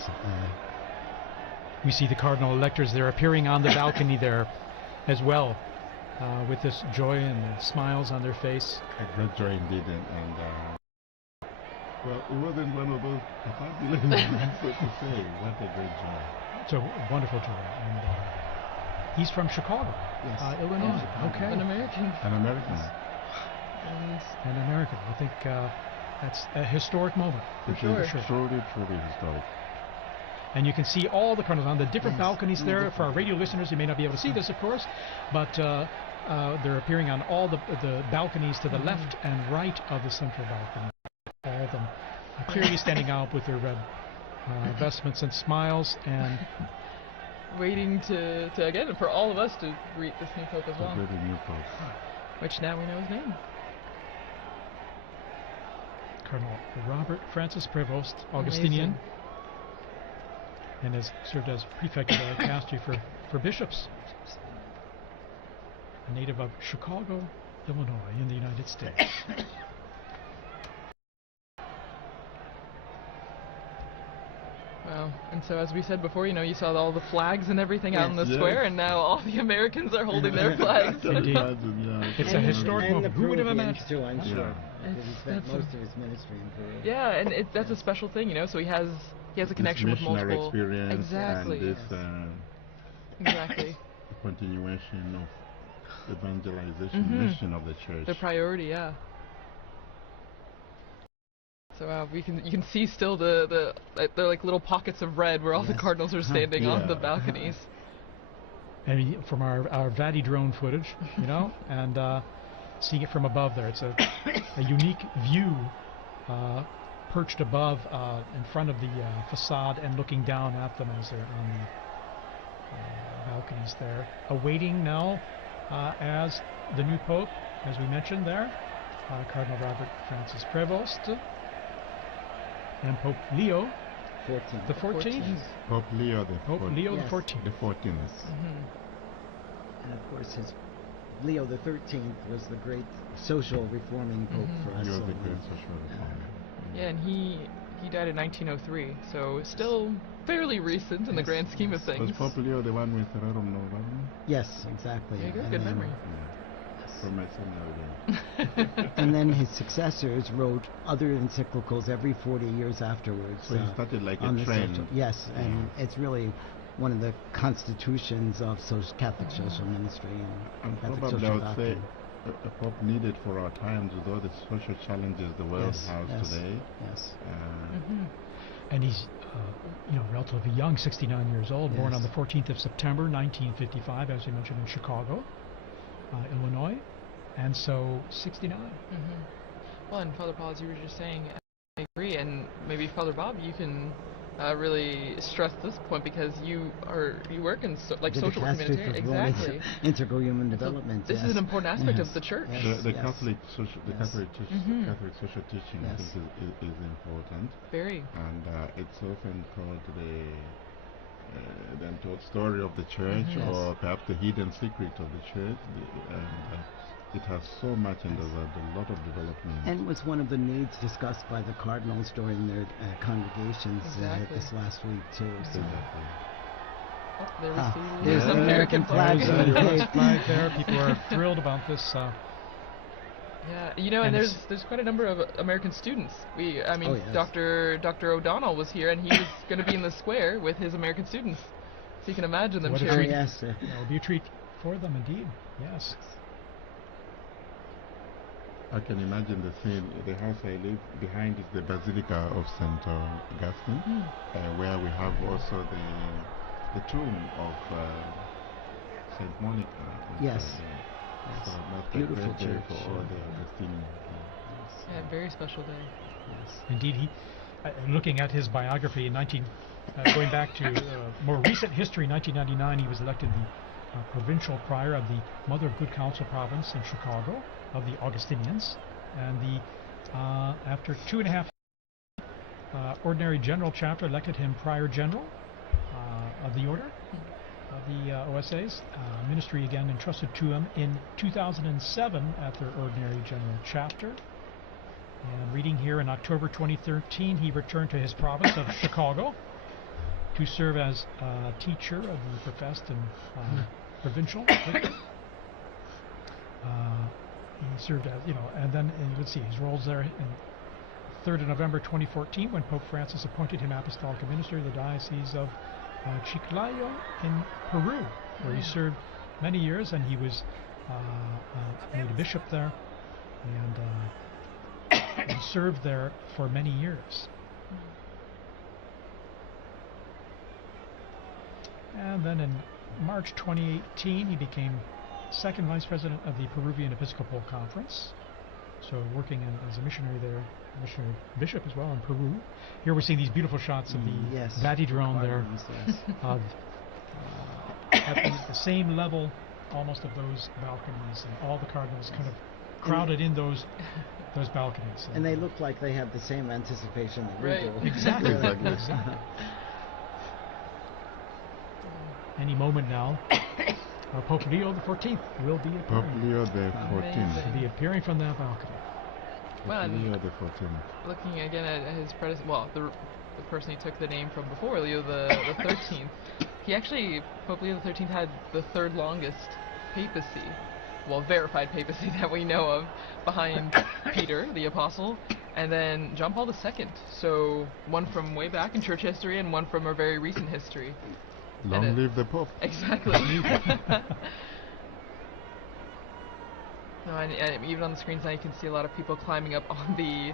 We see the cardinal electors there appearing on the balcony there as well, with this joy and the smiles on their face. A great joy indeed, and well, it wasn't one of those fabulous moments, so to say. What a great joy. It's a wonderful joy. And he's from Chicago, Yes. Illinois. Chicago. Okay. An American. An American. And An American. I think that's a historic moment. For sure. Truly, truly historic. And you can see all the cardinals on the different Yes. balconies there. For our radio listeners, you may not be able to see this, of course, but they're appearing on all the balconies to the left and right of the central balcony. All of them clearly standing out with their red vestments and smiles, and waiting to again for all of us to greet this new pope as well, The new pope. which now we know his name. Cardinal Robert Francis Prevost, Augustinian, Amazing. and has served as prefect of the dicastery for bishops. A native of Chicago, Illinois, in the United States. Wow. And so as we said before, you saw all the flags and everything out in the Yes. square, and now all the Americans are holding their flags. Indeed. Yeah. It's a historic and moment. the Who would have Peruvians imagined? too, I'm Yeah. sure. Because he spent That's most of his ministry in Peru. Yeah, and that's a special thing, So he has a connection with missionary multiple. experience Exactly. and this Exactly. continuation of evangelization Mhm. mission of the church. Their priority, yeah. So you can see still they're like little pockets of red where all the Yes. cardinals are standing on the Yeah. balconies. And from our Vati drone footage, and seeing it from above there, it's a unique view, perched above in front of the facade and looking down at them as they're on the balconies there, awaiting now as the new pope, as we mentioned there, Cardinal Robert Francis Prevost, and Pope Leo 14. the 14th. Pope Leo the Pope Leo the Yes. 14th. the 14th. Mm-hmm. And of course, Leo the 13th was the great social reforming pope Mhm. for us. He was so the great on. social reformer. Yeah, and he died in 1903, so still fairly recent in the Yes, grand scheme of yes. Was things. Pope Leo the one with Rerum Novarum? Yes, exactly. There you go, And good then- memory. From my seminary. And then his successors wrote other encyclicals every 40 years afterwards. So he started like on a the trend. social- yes, and it's really one of the constitutions of Catholic social ministry and And Catholic probably I social would say doctrine. a pope needed for our times with all the social challenges the world Yes, has yes. today. Yes. Mhm. And he's, relatively young, 69 years old, born Yes. on the 14th of September, 1955, as you mentioned, in Chicago, Illinois, and so 69. Mhm. Well, and Father Paul, as you were just saying, I agree, and maybe Father Bob, you can really stress this point because you work in The social dicastery humanitarian. for Exactly. Integral human So development. this yes. is an important aspect Yes. of the church. Yes. The yes. Catholic social, the Yes. Catholic, church, Mhm. Catholic social teaching, I Yes. think, is important, Very. and it's often called the untold story of the church, Mhm. Yes. or perhaps the hidden secret of the church, and it has so much, and there's a lot of development. And was one of the needs discussed by the cardinals during their congregations Exactly. this last week too. So. Exactly. Oh, there we Ah, see there's the an American flag. There's on the the US tape. flag there. People are thrilled about this. Yeah, And and there's quite a number of American students. Oh, yes. Dr. O'Donnell was here, and he was going to be in the square with his American students. So you can imagine them What a Oh, cheering. treat. yes. That will be a treat for them, indeed. Yes. I can imagine the scene. The house I live behind is the Basilica of St. Augustine, Mm. where we have also the tomb of St. Monica. Yes. So Yes. that's Beautiful a great day church. for all the Augustinians. Yeah, very special day. Yes. Indeed, looking at his biography in going back to more recent history, 1999, he was elected the provincial prior of the Mother of Good Counsel province in Chicago of the Augustinians, and after 2.5 Ordinary General Chapter elected him Prior General of the Order of the OSAs. Ministry again entrusted to him in 2007 at their Ordinary General Chapter. And reading here, in October 2013, he returned to his province of Chicago to serve as teacher of the professed and provincial. He served as, and then let's see, his roles there. In 3rd of November 2014, when Pope Francis appointed him apostolic minister of the Diocese of Chiclayo in Peru, where he served many years, and he was made a bishop there, and he served there for many years. And then in March 2018, he became second vice president of the Peruvian Episcopal Conference, so working as a missionary there, missionary bishop as well in Peru. Here we're seeing these beautiful shots of the Vatican there, of at the same level almost of those balconies, and all the cardinals kind of crowded in those balconies. And they look like they have the same anticipation that we do. Exactly. Exactly. Any moment now, Pope Leo XIV will be appearing. Pope Leo XIV. Will be appearing from that balcony. Well, Leo XIV. looking again at his predecessor, well, the person he took the name from before, Leo the 13th, he actually, Pope Leo the 13th had the third longest papacy, well, verified papacy that we know of, behind Peter, the apostle, and then John Paul II. So one from way back in church history and one from our very recent history. Long live the Pope. Exactly. No, and even on the screens now you can see a lot of people climbing up on the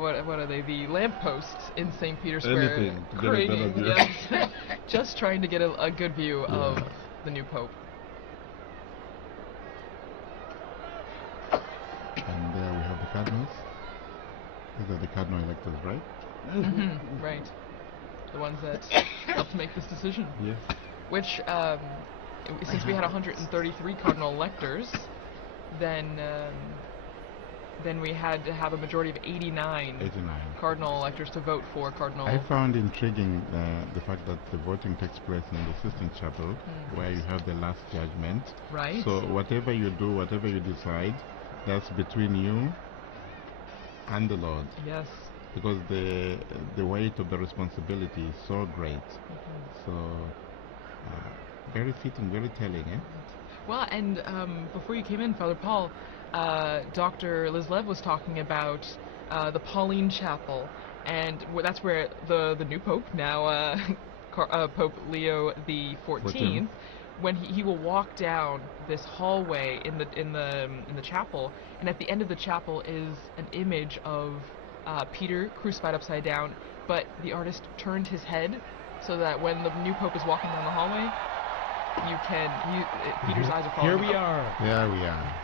what are they, the lampposts in St. Peter's Square, Anything to get a craning, better view. yes, just trying to get a good view of the new Pope. And there we have the cardinals. These are the cardinal electors, right? Right. The ones that helped make this decision. Yes. Which, since we had 133 cardinal electors, then we had to have a majority of 89 cardinal electors to vote for cardinal. I found intriguing the fact that the voting takes place in the Sistine Chapel, where you have the last judgment. Right. So whatever you do, whatever you decide, that's between you and the Lord. Yes. Because the weight of the responsibility is so great. So very fitting, very telling, eh? Well, and before you came in, Father Paul, Dr. Lislev was talking about the Pauline Chapel, and that's where the new Pope now, Pope Leo the 14th, when he will walk down this hallway in the chapel, and at the end of the chapel is an image of Peter crucified upside down, but the artist turned his head so that when the new Pope is walking down the hallway, Peter's eyes are following. Here we are. There we are.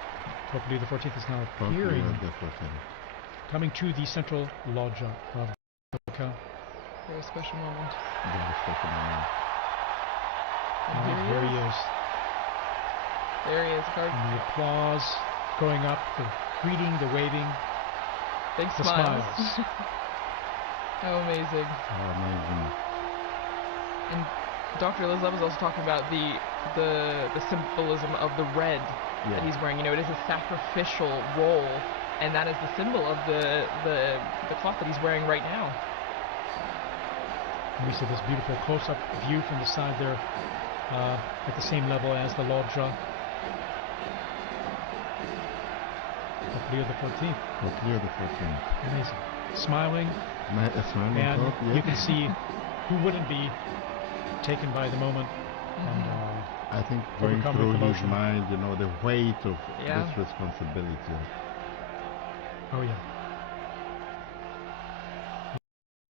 Pope Leo XIV is now Pope appearing, Leo XIV. coming to the central loggia of Basilica. Very special moment. Very special moment. And Here he is. There he is, Card. And the applause going up, the greeting, the waving, Big the smiles. smiles. How amazing. How amazing. And Dr. Lislev was also talking about the symbolism of the red that he's wearing. You know, it is a sacrificial role, and that is the symbol of the cloth that he's wearing right now. And we see this beautiful close-up view from the side there, at the same level as the loggia. Pope Leo XIV. Pope Leo XIV. Amazing. Smiling, Smiling and Pope, you can see who wouldn't be taken by the moment. And I think going overcome through with his emotion. mind, you know, the weight of Yeah. this responsibility. oh yeah,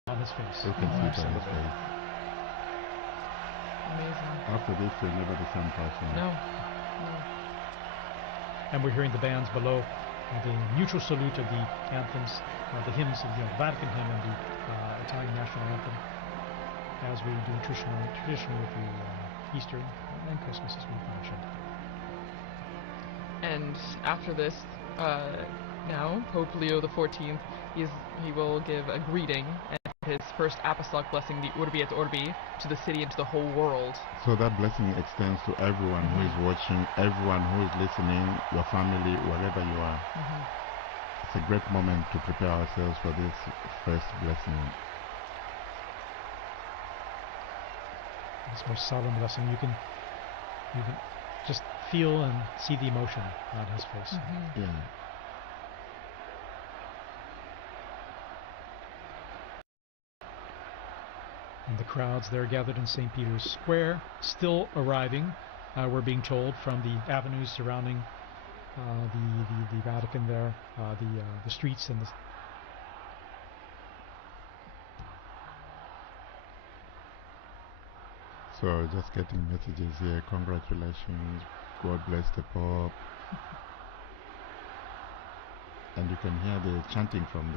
on his face. You can see it on his Absolutely. face. Amazing. After this, you're never the same person. No. And we're hearing the bands below, the mutual salute of the anthems, the hymns of the Vatican hymn and the Italian national anthem, as we do traditionally with the Easter and Christmas, as we've mentioned. And after this, now Pope Leo XIV he will give a greeting and his first apostolic blessing, the Urbi et Orbi, to the city and to the whole world. So that blessing extends to everyone who is watching, everyone who is listening, your family, wherever you are. It's a great moment to prepare ourselves for this first blessing. This most solemn blessing, you can just feel and see the emotion on his face. Yeah. And the crowds there gathered in St. Peter's Square, still arriving, we're being told, from the avenues surrounding the Vatican there, the streets and the... So just getting messages here, congratulations, God bless the Pope. And you can hear the chanting from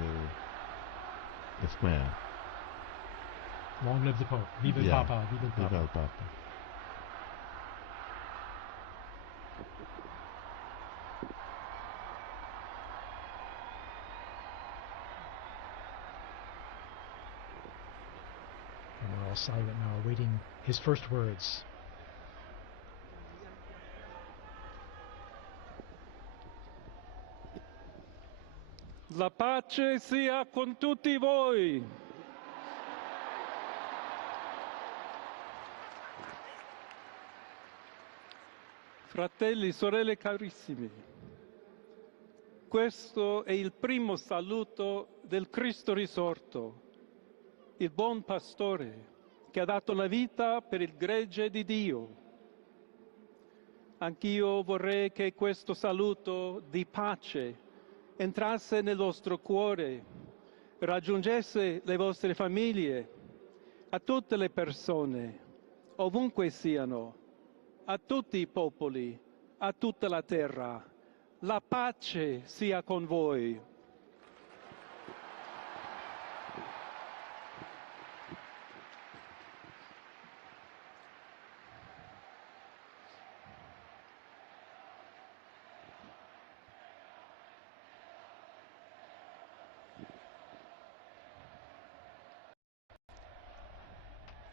the square. Long live the Pope. Viva el Papa. Viva el Papa. Viva el Papa. And we're all silent now, awaiting his first words. La pace sia con tutti voi. Fratelli, sorelle carissimi, questo è il primo saluto del Cristo risorto, il buon pastore che ha dato la vita per il gregge di Dio. Anch'io vorrei che questo saluto di pace entrasse nel vostro cuore, raggiungesse le vostre famiglie, a tutte le persone, ovunque siano, a tutti i popoli, a tutta la terra. La pace sia con voi.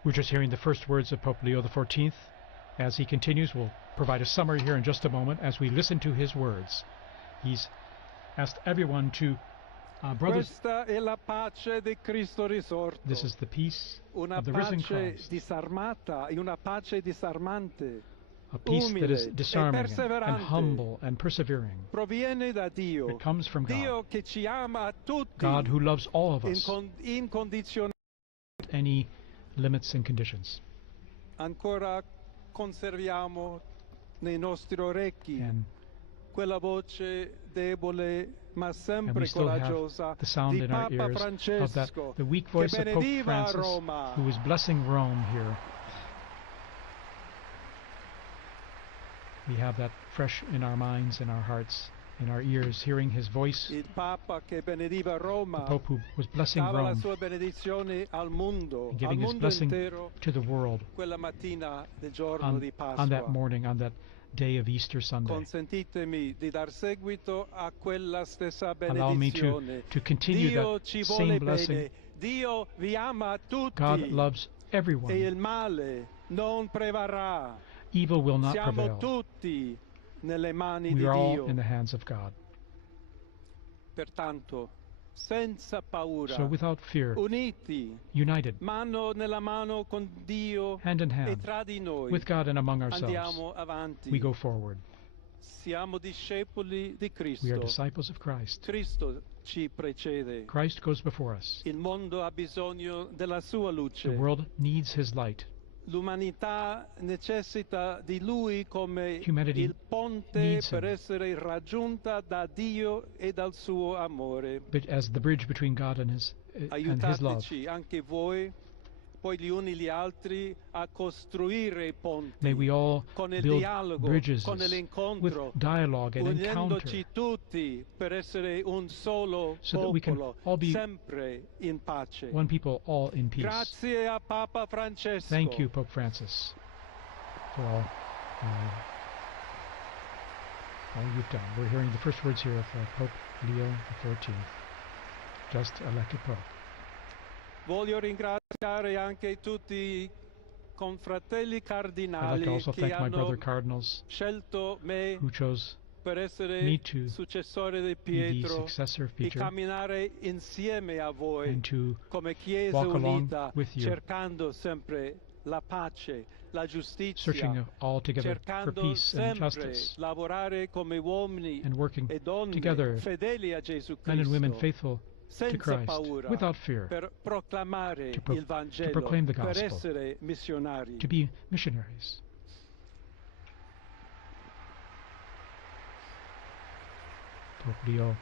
We're just hearing the first words of Pope Leo XIV. As he continues, we'll provide a summary here in just a moment as we listen to his words. He's asked everyone to, brothers, Questa è la pace di Cristo risorto. this is the peace Una of the risen pace Christ, disarmata e una pace disarmante. a peace that is Umile e disarming and perseverante. humble and persevering. Proviene da Dio. It comes from God, Dio che ci ama a tutti. God who loves all of us, Incondizionatamente. without any limits and conditions. Ancora conserviamo nei nostri orecchi And quella voce debole ma we sempre still have coraggiosa the sound di in our Papa ears of that, Francesco the weak che voice of Pope benediva Francis, Roma. who is blessing Rome here. We have that fresh in our minds, in our hearts, in our ears, hearing his voice. Il Papa che benediva The Roma Pope who was blessing dava la Rome sua benedizione al mondo, and al giving his mondo blessing intero to the world quella mattina del giorno di on that Pasqua. morning, on that day of Easter Sunday. Consentitemi di dar seguito a quella stessa Allow me benedizione. to continue Dio that ci same vuole blessing. bene. Dio vi ama tutti. God loves E everyone. il male non prevarrà. Evil will not Siamo prevail. tutti nelle mani We di are all Dio. in the hands of God. Pertanto, senza paura, So without fear, uniti, united, mano nella mano con Dio hand in e hand, tra di noi, with God and among ourselves, andiamo avanti. we go forward. Siamo discepoli di We are Cristo. disciples of Christ. Cristo ci precede. Christ goes before us. Il mondo ha bisogno della sua luce. The world needs his light. L'umanità necessita di Lui come Humanity il ponte needs per him. essere raggiunta da Dio e dal suo amore. But as the bridge between God and his love. Aiutateci anche voi, poi gli uni gli altri, a costruire i ponti May we all con il build dialogo, bridges con with l'incontro, dialogue and encounter, unendoci tutti per essere un solo so that we can popolo, all be sempre in pace. one people, all in peace. Grazie a Papa Francesco. Thank you, Pope Francis, for all you've done. We're hearing the first words here of Pope Leo XIV. just elected Pope. Voglio ringraziare anche tutti i confratelli I'd like to cardinali also che thank my hanno brother cardinals scelto me who chose per me essere to successore di be the Pietro successor of e Peter camminare insieme a voi and to come Chiesa walk along unita, with you, cercando sempre la pace, la giustizia, searching all together for cercando peace and sempre justice, lavorare come uomini and working e donne together, fedeli a Gesù men and women Cristo, faithful to senza Christ, paura, without fear, per proclamare to il Vangelo, proclaim the per gospel, essere missionari. to be missionaries. Pope Leo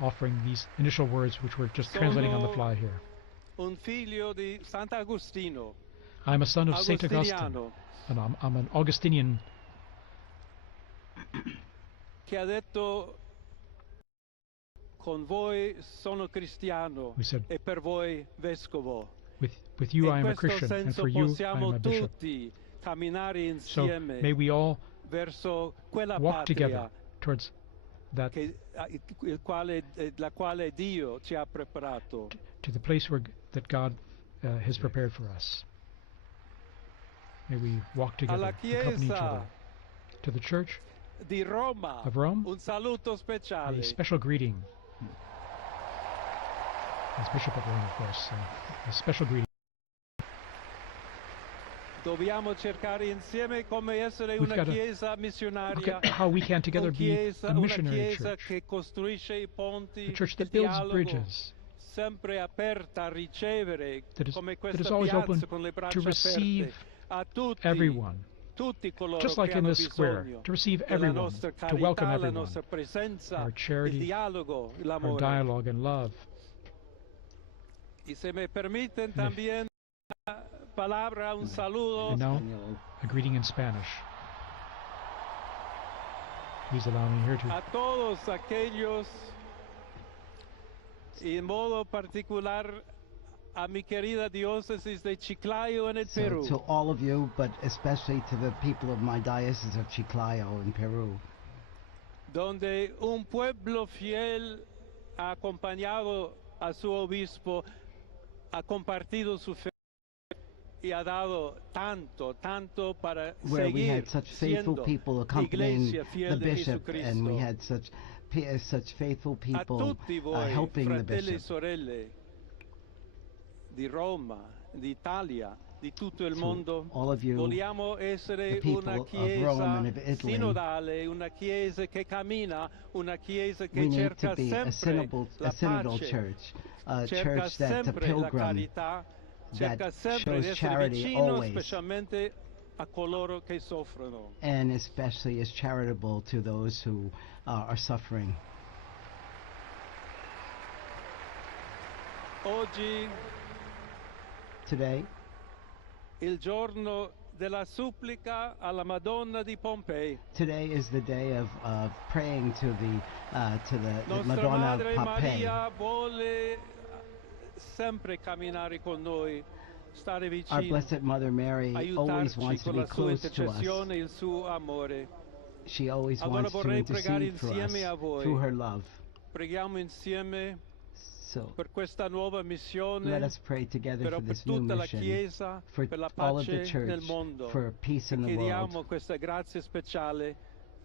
offering these initial words, which we're just translating on the fly here. Un figlio di Sant'Agostino, I'm a son of Saint Augustine, agostiniano, and I'm an Augustinian che ha detto: con voi sono cristiano who said, e per voi vescovo. with you In I am a questo Christian, and senso for you I possiamo am a bishop. tutti camminare So insieme may we all verso quella walk together patria towards that, la quale Dio ci ha preparato. to the place that God has prepared for us. May we walk together, Alla accompany each other. Chiesa To the Church di Roma, of Rome, un saluto speciale. a special greeting. As Bishop of Rome, of course, a special greeting. Dobbiamo cercare insieme come essere We've una got to chiesa look missionaria, at how we can together be a una missionary chiesa church, che costruisce i ponti, a church il that builds dialogo, bridges, sempre aperta a ricevere, that is come questa always piazza open con le braccia to receive aperte, a tutti, everyone, tutti coloro just che like in hanno this square, bisogno to receive della everyone, nostra to welcome carità, la everyone, nostra presenza, our il charity, dialogo, our l'amore. dialogue and love. Y se me permiten también una palabra, un saludo And now, a greeting in Spanish. Please allow me here to a todos aquellos, y en modo particular a mi querida diócesis de Chiclayo en el So Perú, to all of you, but especially to the people of my diocese of Chiclayo in Peru, donde un pueblo fiel ha acompañado a su obispo, ha compartido su fe y ha dado tanto, tanto para where we seguir had such faithful siendo people accompanying iglesia fiel the de bishop, and we Jesucristo. had such faithful A people tutti voi, helping the fratelli e bishop. sorelle di Roma, d'Italia, di tutto il To mondo, all of you, vogliamo essere the people una of chiesa Rome and of Italy, sinodale, una chiesa che cammina, una chiesa che we need cerca to be a sempre la synodal pace, church, a cerca church that's a sempre la pilgrim, carità, cerca that sempre di shows essere charity vicino, always, specialmente a coloro che soffrono. and especially is charitable to those who are suffering. Oggi, Today, il giorno della supplica alla Madonna di Pompei. today is the day of praying to the Nostra Madonna of Madre Pompeii. Maria vuole sempre camminare con noi, stare Our vicino, Blessed Mother Mary always aiutarci wants to con be la sua close to us. intercessione e il suo amore. She always Allora wants to vorrei pregare intercede for us insieme a voi. through her love. Preghiamo insieme So per questa nuova missione, let us pray together però for per this new tutta la mission, Chiesa, for per la all of the pace nel church, mondo. for peace in the Chiediamo world, questa grazia speciale.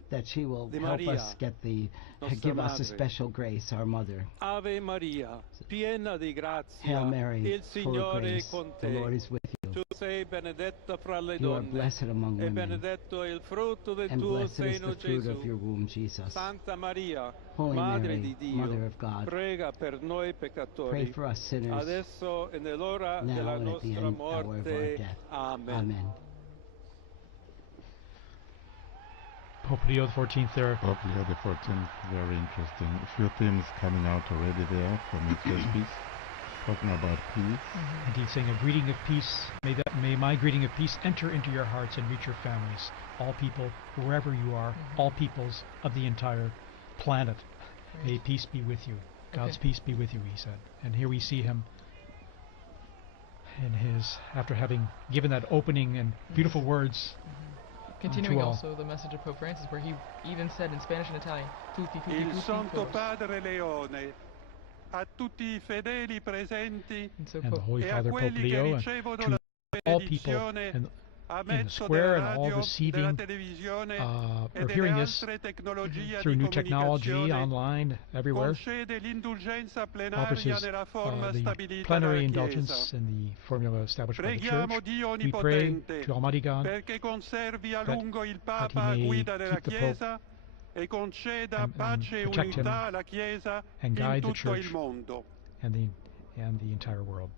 that she will di help Maria, us nostra give us a Madre. special grace, our Mother. Ave Maria, piena di grazia, Hail Mary, il full of Signore è grace, con the te. Lord is with you. Tu sei benedetta fra le You are donne, blessed among e women, benedetto è il frutto del and tuo blessed is seno, the fruit Gesù. of your womb, Jesus. Santa Maria, Holy Madre Mary, di Dio, Mother of God, prega per noi pray peccatori, for us sinners, adesso e nell'ora now della and at the nostra end hour of our morte. death. Amen. Amen. Pope Leo XIV there. Pope Leo XIV, very interesting. A few themes coming out already there from his first piece, talking about peace. Indeed, saying a greeting of peace. May my greeting of peace enter into your hearts and reach your families. All people, wherever you are, all peoples of the entire planet. May peace be with you. God's peace be with you, he said. And here we see him in his, after having given that opening and beautiful words. Continuing to all. also the message of Pope Francis, where he even said in Spanish and Italian, tutti, tutti, Il tutti, Santo todos. Padre Leone a tutti I fedeli presenti And so And the Pope, Holy e a Father, Pope quelli che Leo, and ricevono to la all people benedizione a in the mezzo square della and all radio, della receiving televisione e or delle hearing this altre tecnologie through di new technology, comunicazione, online, everywhere, concede l'indulgenza offers plenaria his, nella forma the stabilita plenary dalla Chiesa. indulgence in the formula established by the Preghiamo Church. Dio We pray Onnipotente to Almighty God perché conservi a that lungo il He Papa a may guida della keep the Pope Chiesa e conceda and pace e protect him unità alla Chiesa and in guide the tutto il Church mondo. and the entire world.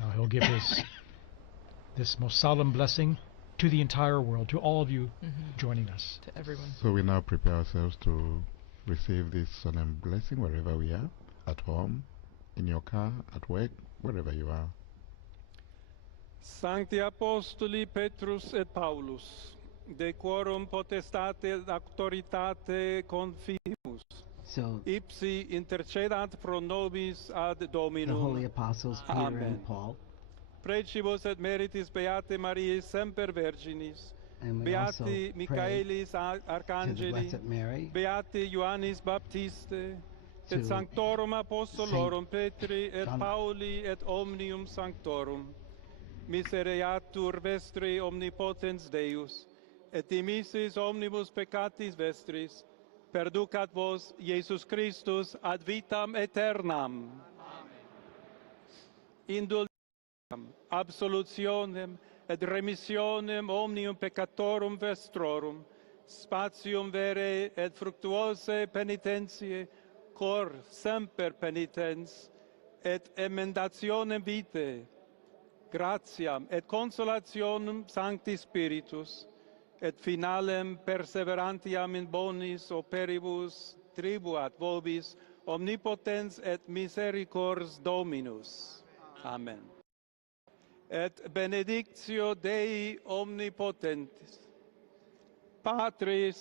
Now He'll give this most solemn blessing to the entire world, to all of you joining us. to everyone. So we now prepare ourselves to receive this solemn blessing wherever we are, at home, in your car, at work, wherever you are. Sancti Apostoli Petrus et Paulus, de quorum potestate et auctoritate confimus, So ipsi intercedat pro nobis ad the Dominum. holy apostles Peter Amen. and Paul, Precibus et meritis Beate Mariae semper Virginis, and we also Beati pray Michaelis to the Arcangeli, Blessed Mary, Beati Ioannis Baptiste, to et Sanctorum Apostolorum Saint Petri et John- Pauli et omnium Sanctorum, misereatur vestri omnipotens Deus, et dimissis omnibus peccatis vestris, perducat vos Iesus Christus ad vitam aeternam. Indulgentem, absolutionem et remissionem omnium peccatorum vestrorum, spatium vere et fructuose penitentiae, cor semper penitens, et emendationem vitae, gratiam et consolationem Sancti Spiritus, et finalem perseverantiam in bonis operibus tribuat vobis omnipotens et misericors Dominus. Amen. Et benedictio Dei omnipotentis, Patris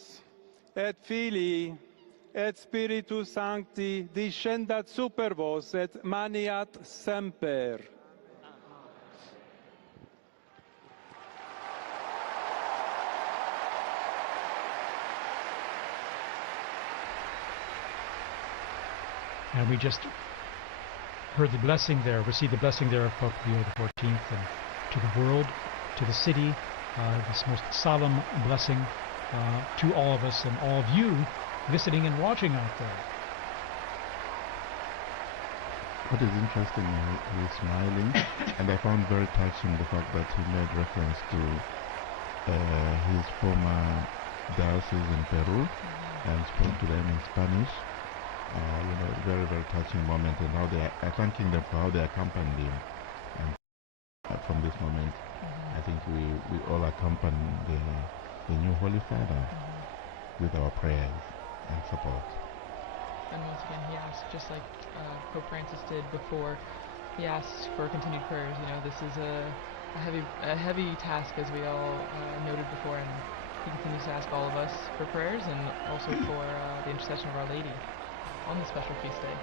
et Filii et Spiritus Sancti descendat super vos et maniat semper. And we just heard the blessing there, received the blessing there of Pope Leo XIV, and to the world, to the city, this most solemn blessing to all of us and all of you listening and watching out there. What is interesting, he is smiling, and I found very touching the fact that he made reference to his former diocese in Peru and spoke to them in Spanish. Very, very touching moment, and how they are thanking them for how they accompanied him. And from this moment, I think we all accompany the new Holy Father with our prayers and support. And once again, he asked, just like Pope Francis did before, he asked for continued prayers. You know, this is a heavy task, as we all noted before, and he continues to ask all of us for prayers and also for the intercession of Our Lady on this special feast day.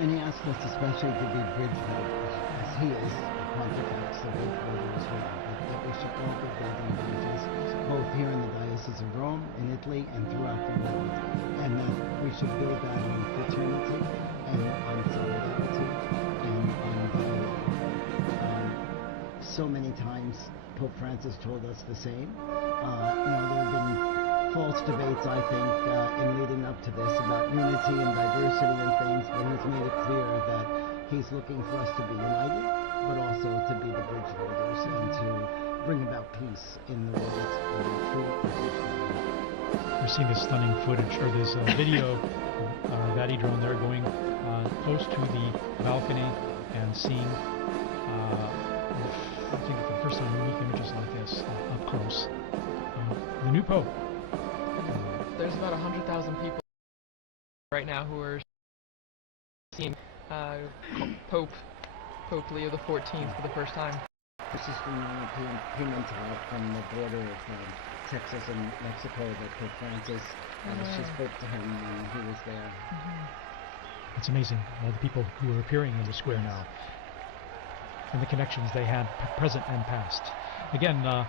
and he asked us especially to be bridge builders, as he is the Pontifex, the bridge builder as well, that we should all be building bridges, both here in the Diocese of Rome, in Italy, and throughout the world, and that we should build that on fraternity, and on solidarity, and on dialogue. So many times Pope Francis told us the same. There have been false debates, I think, in leading up to this about unity and diversity and things, but he's made it clear that he's looking for us to be united, but also to be the bridge builders and to bring about peace in the world through bridge building. We're seeing this stunning footage, or this video, Vati drone there going close to the balcony and seeing, I think for the first time, unique images like this up close. The new Pope. There's about 100,000 people right now who are seeing Pope Leo XIV for the first time. This is from Pimentel, from the border of Texas and Mexico, that Pope Francis she spoke to him when he was there. It's amazing, all the people who are appearing in the square now, and the connections they had present and past. Again,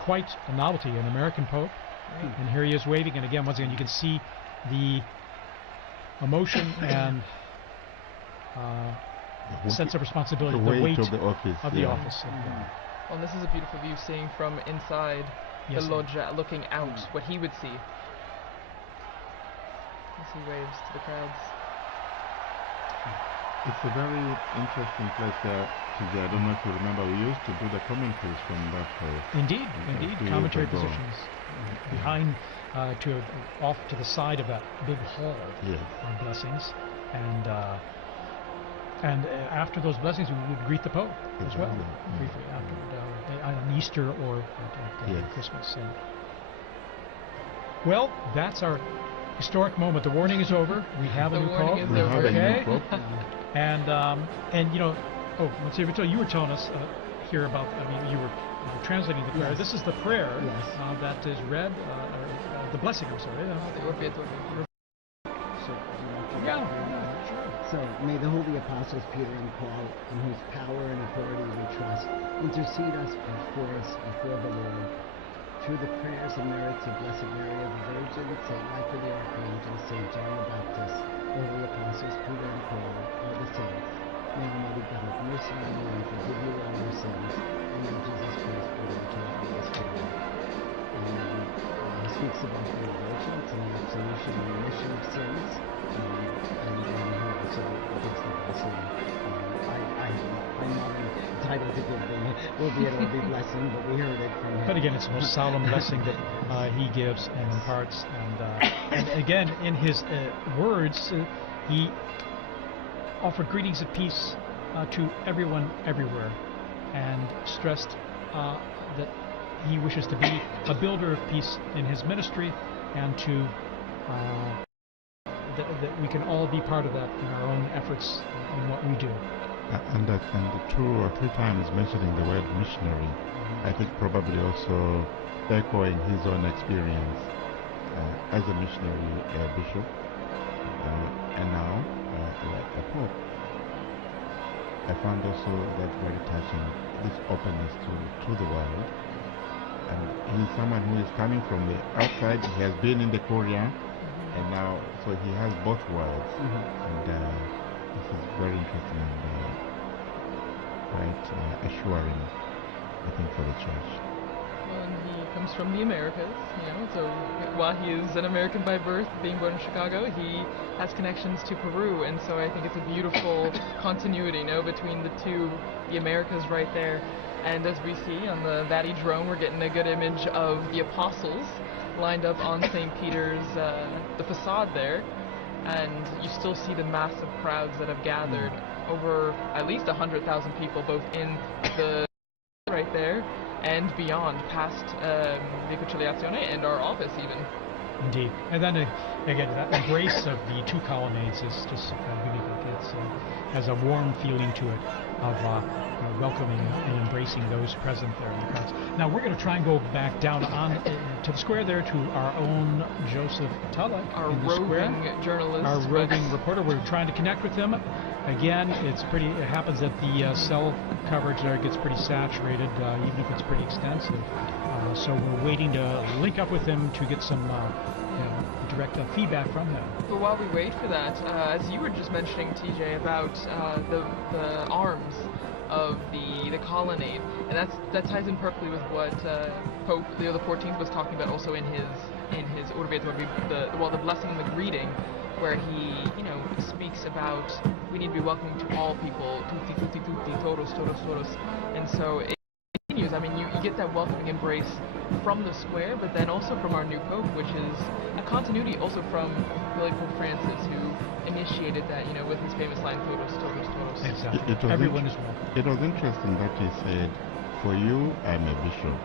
quite a novelty, an American Pope, and here he is waving, and again, once again, you can see the emotion and sense of responsibility, the weight of the office. of the office. Well, this is a beautiful view, seeing from inside the loggia, looking out, what he would see as he waves to the crowds. It's a very interesting place there. I don't know if you remember, we used to do the commentaries from that place. Indeed, commentary positions behind, off to the side of that big hall on blessings, and after those blessings, we would greet the Pope as well, briefly after on Easter or at Christmas. And well, that's our historic moment. The warning is over. We have a new Pope. Okay. And you know, Monsignor Vitale, you were telling us here about. I mean, you were translating the prayer. Yes. This is the prayer Yes. that is read. The blessing. I'm sorry. So may the holy apostles Peter and Paul, in whose power and authority we trust, intercede us before the Lord. Through the prayers and merits of Blessed Mary of the Virgin, Saint Michael the Archangel, Saint John the Baptist, the holy apostles Peter and Paul, all the saints, may Almighty God have mercy on you and forgive you all your sins, and may Jesus Christ bring you to happiness forever. He speaks about the indulgence and the absolution and remission of sins, and he also gives the blessing. I'm not entitled to give the will be blessing, but we heard it from him. But again, it's the most solemn blessing that he gives and imparts. And again, in his words, he offered greetings of peace to everyone, everywhere, and stressed that he wishes to be a builder of peace in his ministry, and to that we can all be part of that in our own efforts in what we do. And 2 or 3 times mentioning the word missionary, I think probably also echoing his own experience as a missionary bishop, and now a pope. I found also that very touching, this openness to the world. And he's someone who is coming from the outside. He has been in the Korea, and now, so he has both worlds. And this is very interesting and quite assuring, I think, for the church. Well, and he comes from the Americas, so while he is an American by birth, being born in Chicago, he has connections to Peru, and so I think it's a beautiful continuity, between the two, the Americas right there. And as we see on the Vati drone, we're getting a good image of the apostles lined up on St. Peter's, the facade there, and you still see the massive crowds that have gathered, over at least 100,000 people, both in the right there and beyond, past the Conciliazione and our office even. Indeed. And then again, that embrace of the 2 colonnades is just unique. It has a warm feeling to it of welcoming and embracing those present there in the crowds. Now we're going to try and go back down on to the square there to our own Joseph Tulloch, our in the roving square. journalist, our roving reporter. We're trying to connect with him. Again, it happens that the cell coverage there gets pretty saturated, even if it's pretty extensive. So we're waiting to link up with him to get some direct feedback from him. But while we wait for that, as you were just mentioning, TJ, about the arms of the colonnade, and that ties in perfectly with what Pope Leo XIV was talking about also in his Urbi et Orbi, the blessing and the greeting, where he speaks about we need to be welcoming to all people, tutti tutti tutti, todos todos todos, and so it continues. I mean, you get that welcoming embrace from the square, but then also from our new Pope, which is a continuity also from really Pope Francis, who initiated that, with his famous line, todos, todos, todos. Exactly. Everyone is welcome. It was interesting that he said, for you, I'm a bishop.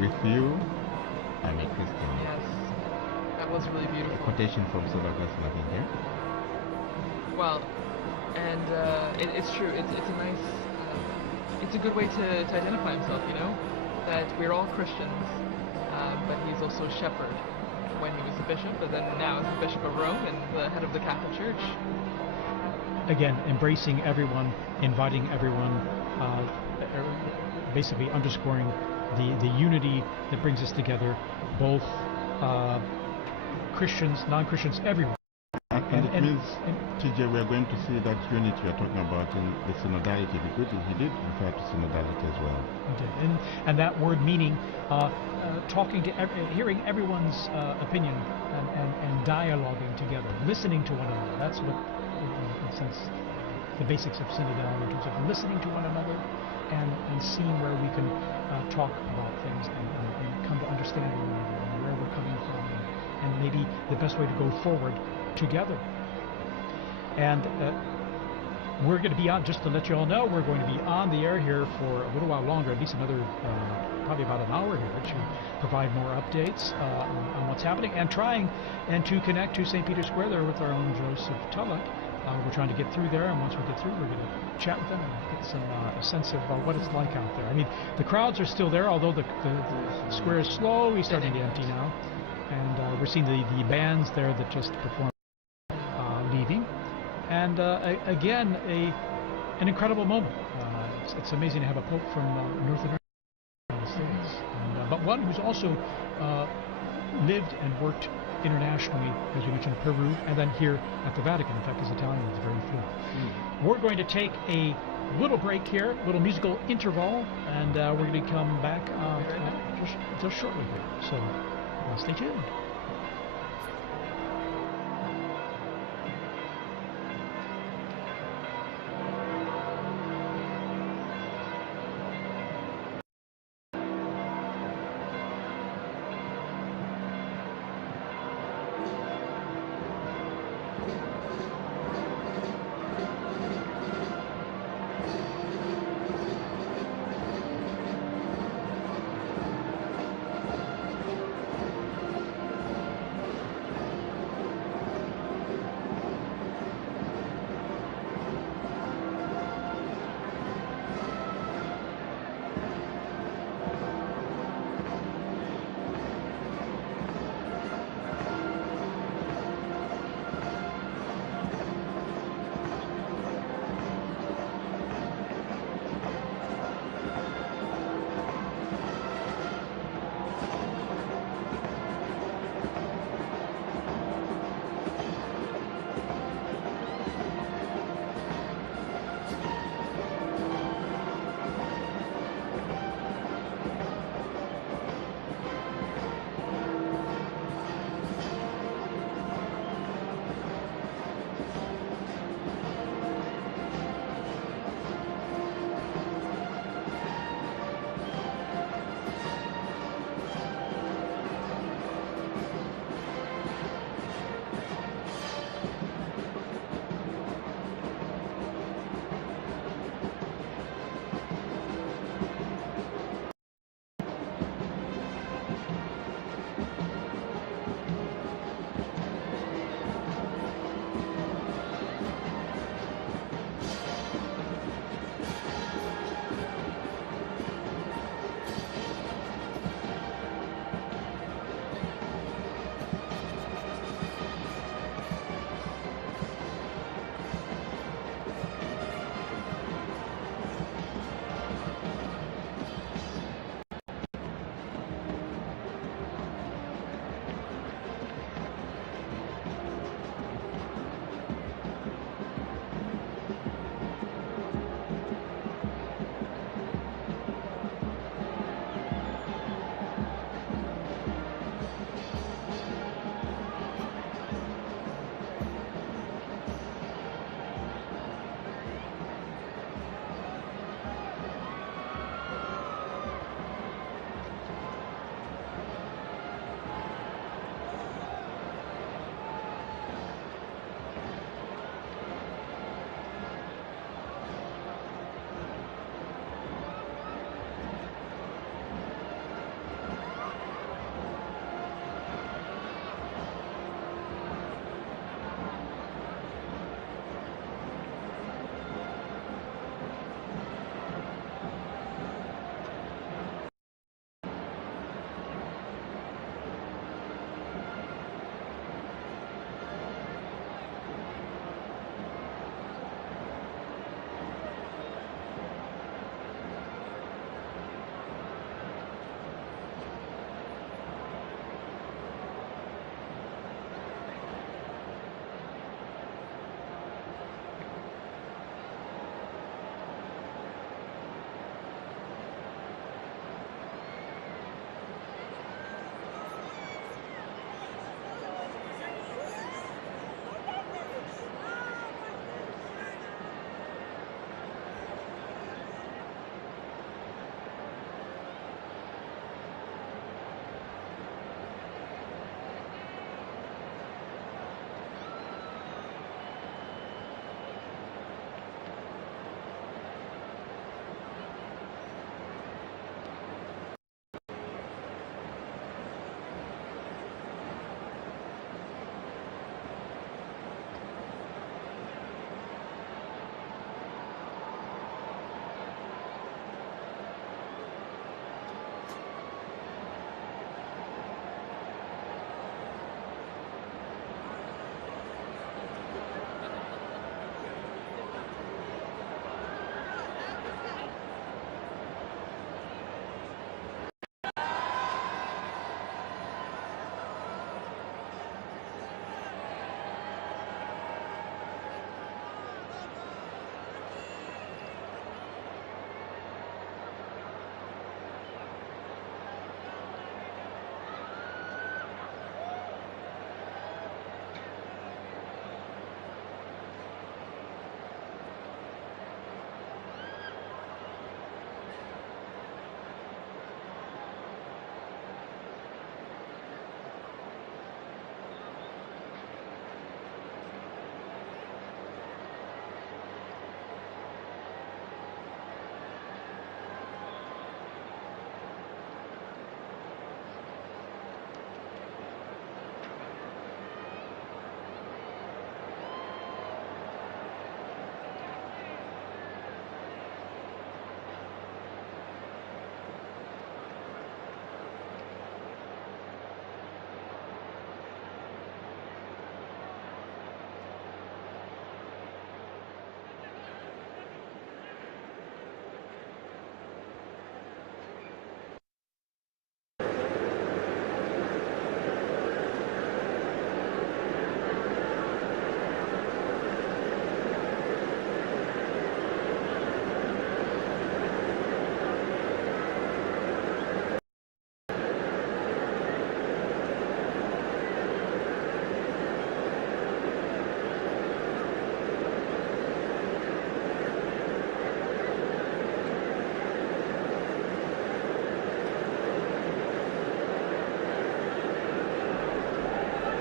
With you, I'm a Christian. Yes, that was really beautiful. A quotation from St. Augustine, I think, yeah? Well, and it's true. It's a nice, it's a good way to identify himself, that we're all Christians, but he's also a shepherd when he was a bishop, but then now as the Bishop of Rome and the head of the Catholic Church. Again, embracing everyone, inviting everyone, basically underscoring the unity that brings us together, both Christians, non-Christians, everyone. And That means, TJ, we are going to see that unity you are talking about in the synodality. He did refer to synodality as well. He did, and that word meaning talking to, hearing everyone's opinion and dialoguing together, listening to one another. That's what, in a sense, the basics of synodality, in terms of listening to one another and seeing where we can talk about things and come to understand one another and where we're coming from and maybe the best way to go forward together. And we're going to be on, just to let you all know, we're going to be on the air here for a little while longer, at least another, probably about an hour here, to provide more updates on what's happening and trying and to connect to St. Peter's Square there with our own Joseph Tulloch. We're trying to get through there, and once we get through, we're going to chat with them and get some a sense of what it's like out there. I mean, the crowds are still there, although the square is slowly starting to empty now, and we're seeing the bands there that just performed leaving. And again, an incredible moment. It's amazing to have a pope from North America, United States, but one who's also lived and worked internationally, as we mentioned, Peru, and then here at the Vatican. In fact, his Italian is very fluent. We're going to take a little break here, a little musical interval, and we're going to come back just shortly here. So stay tuned.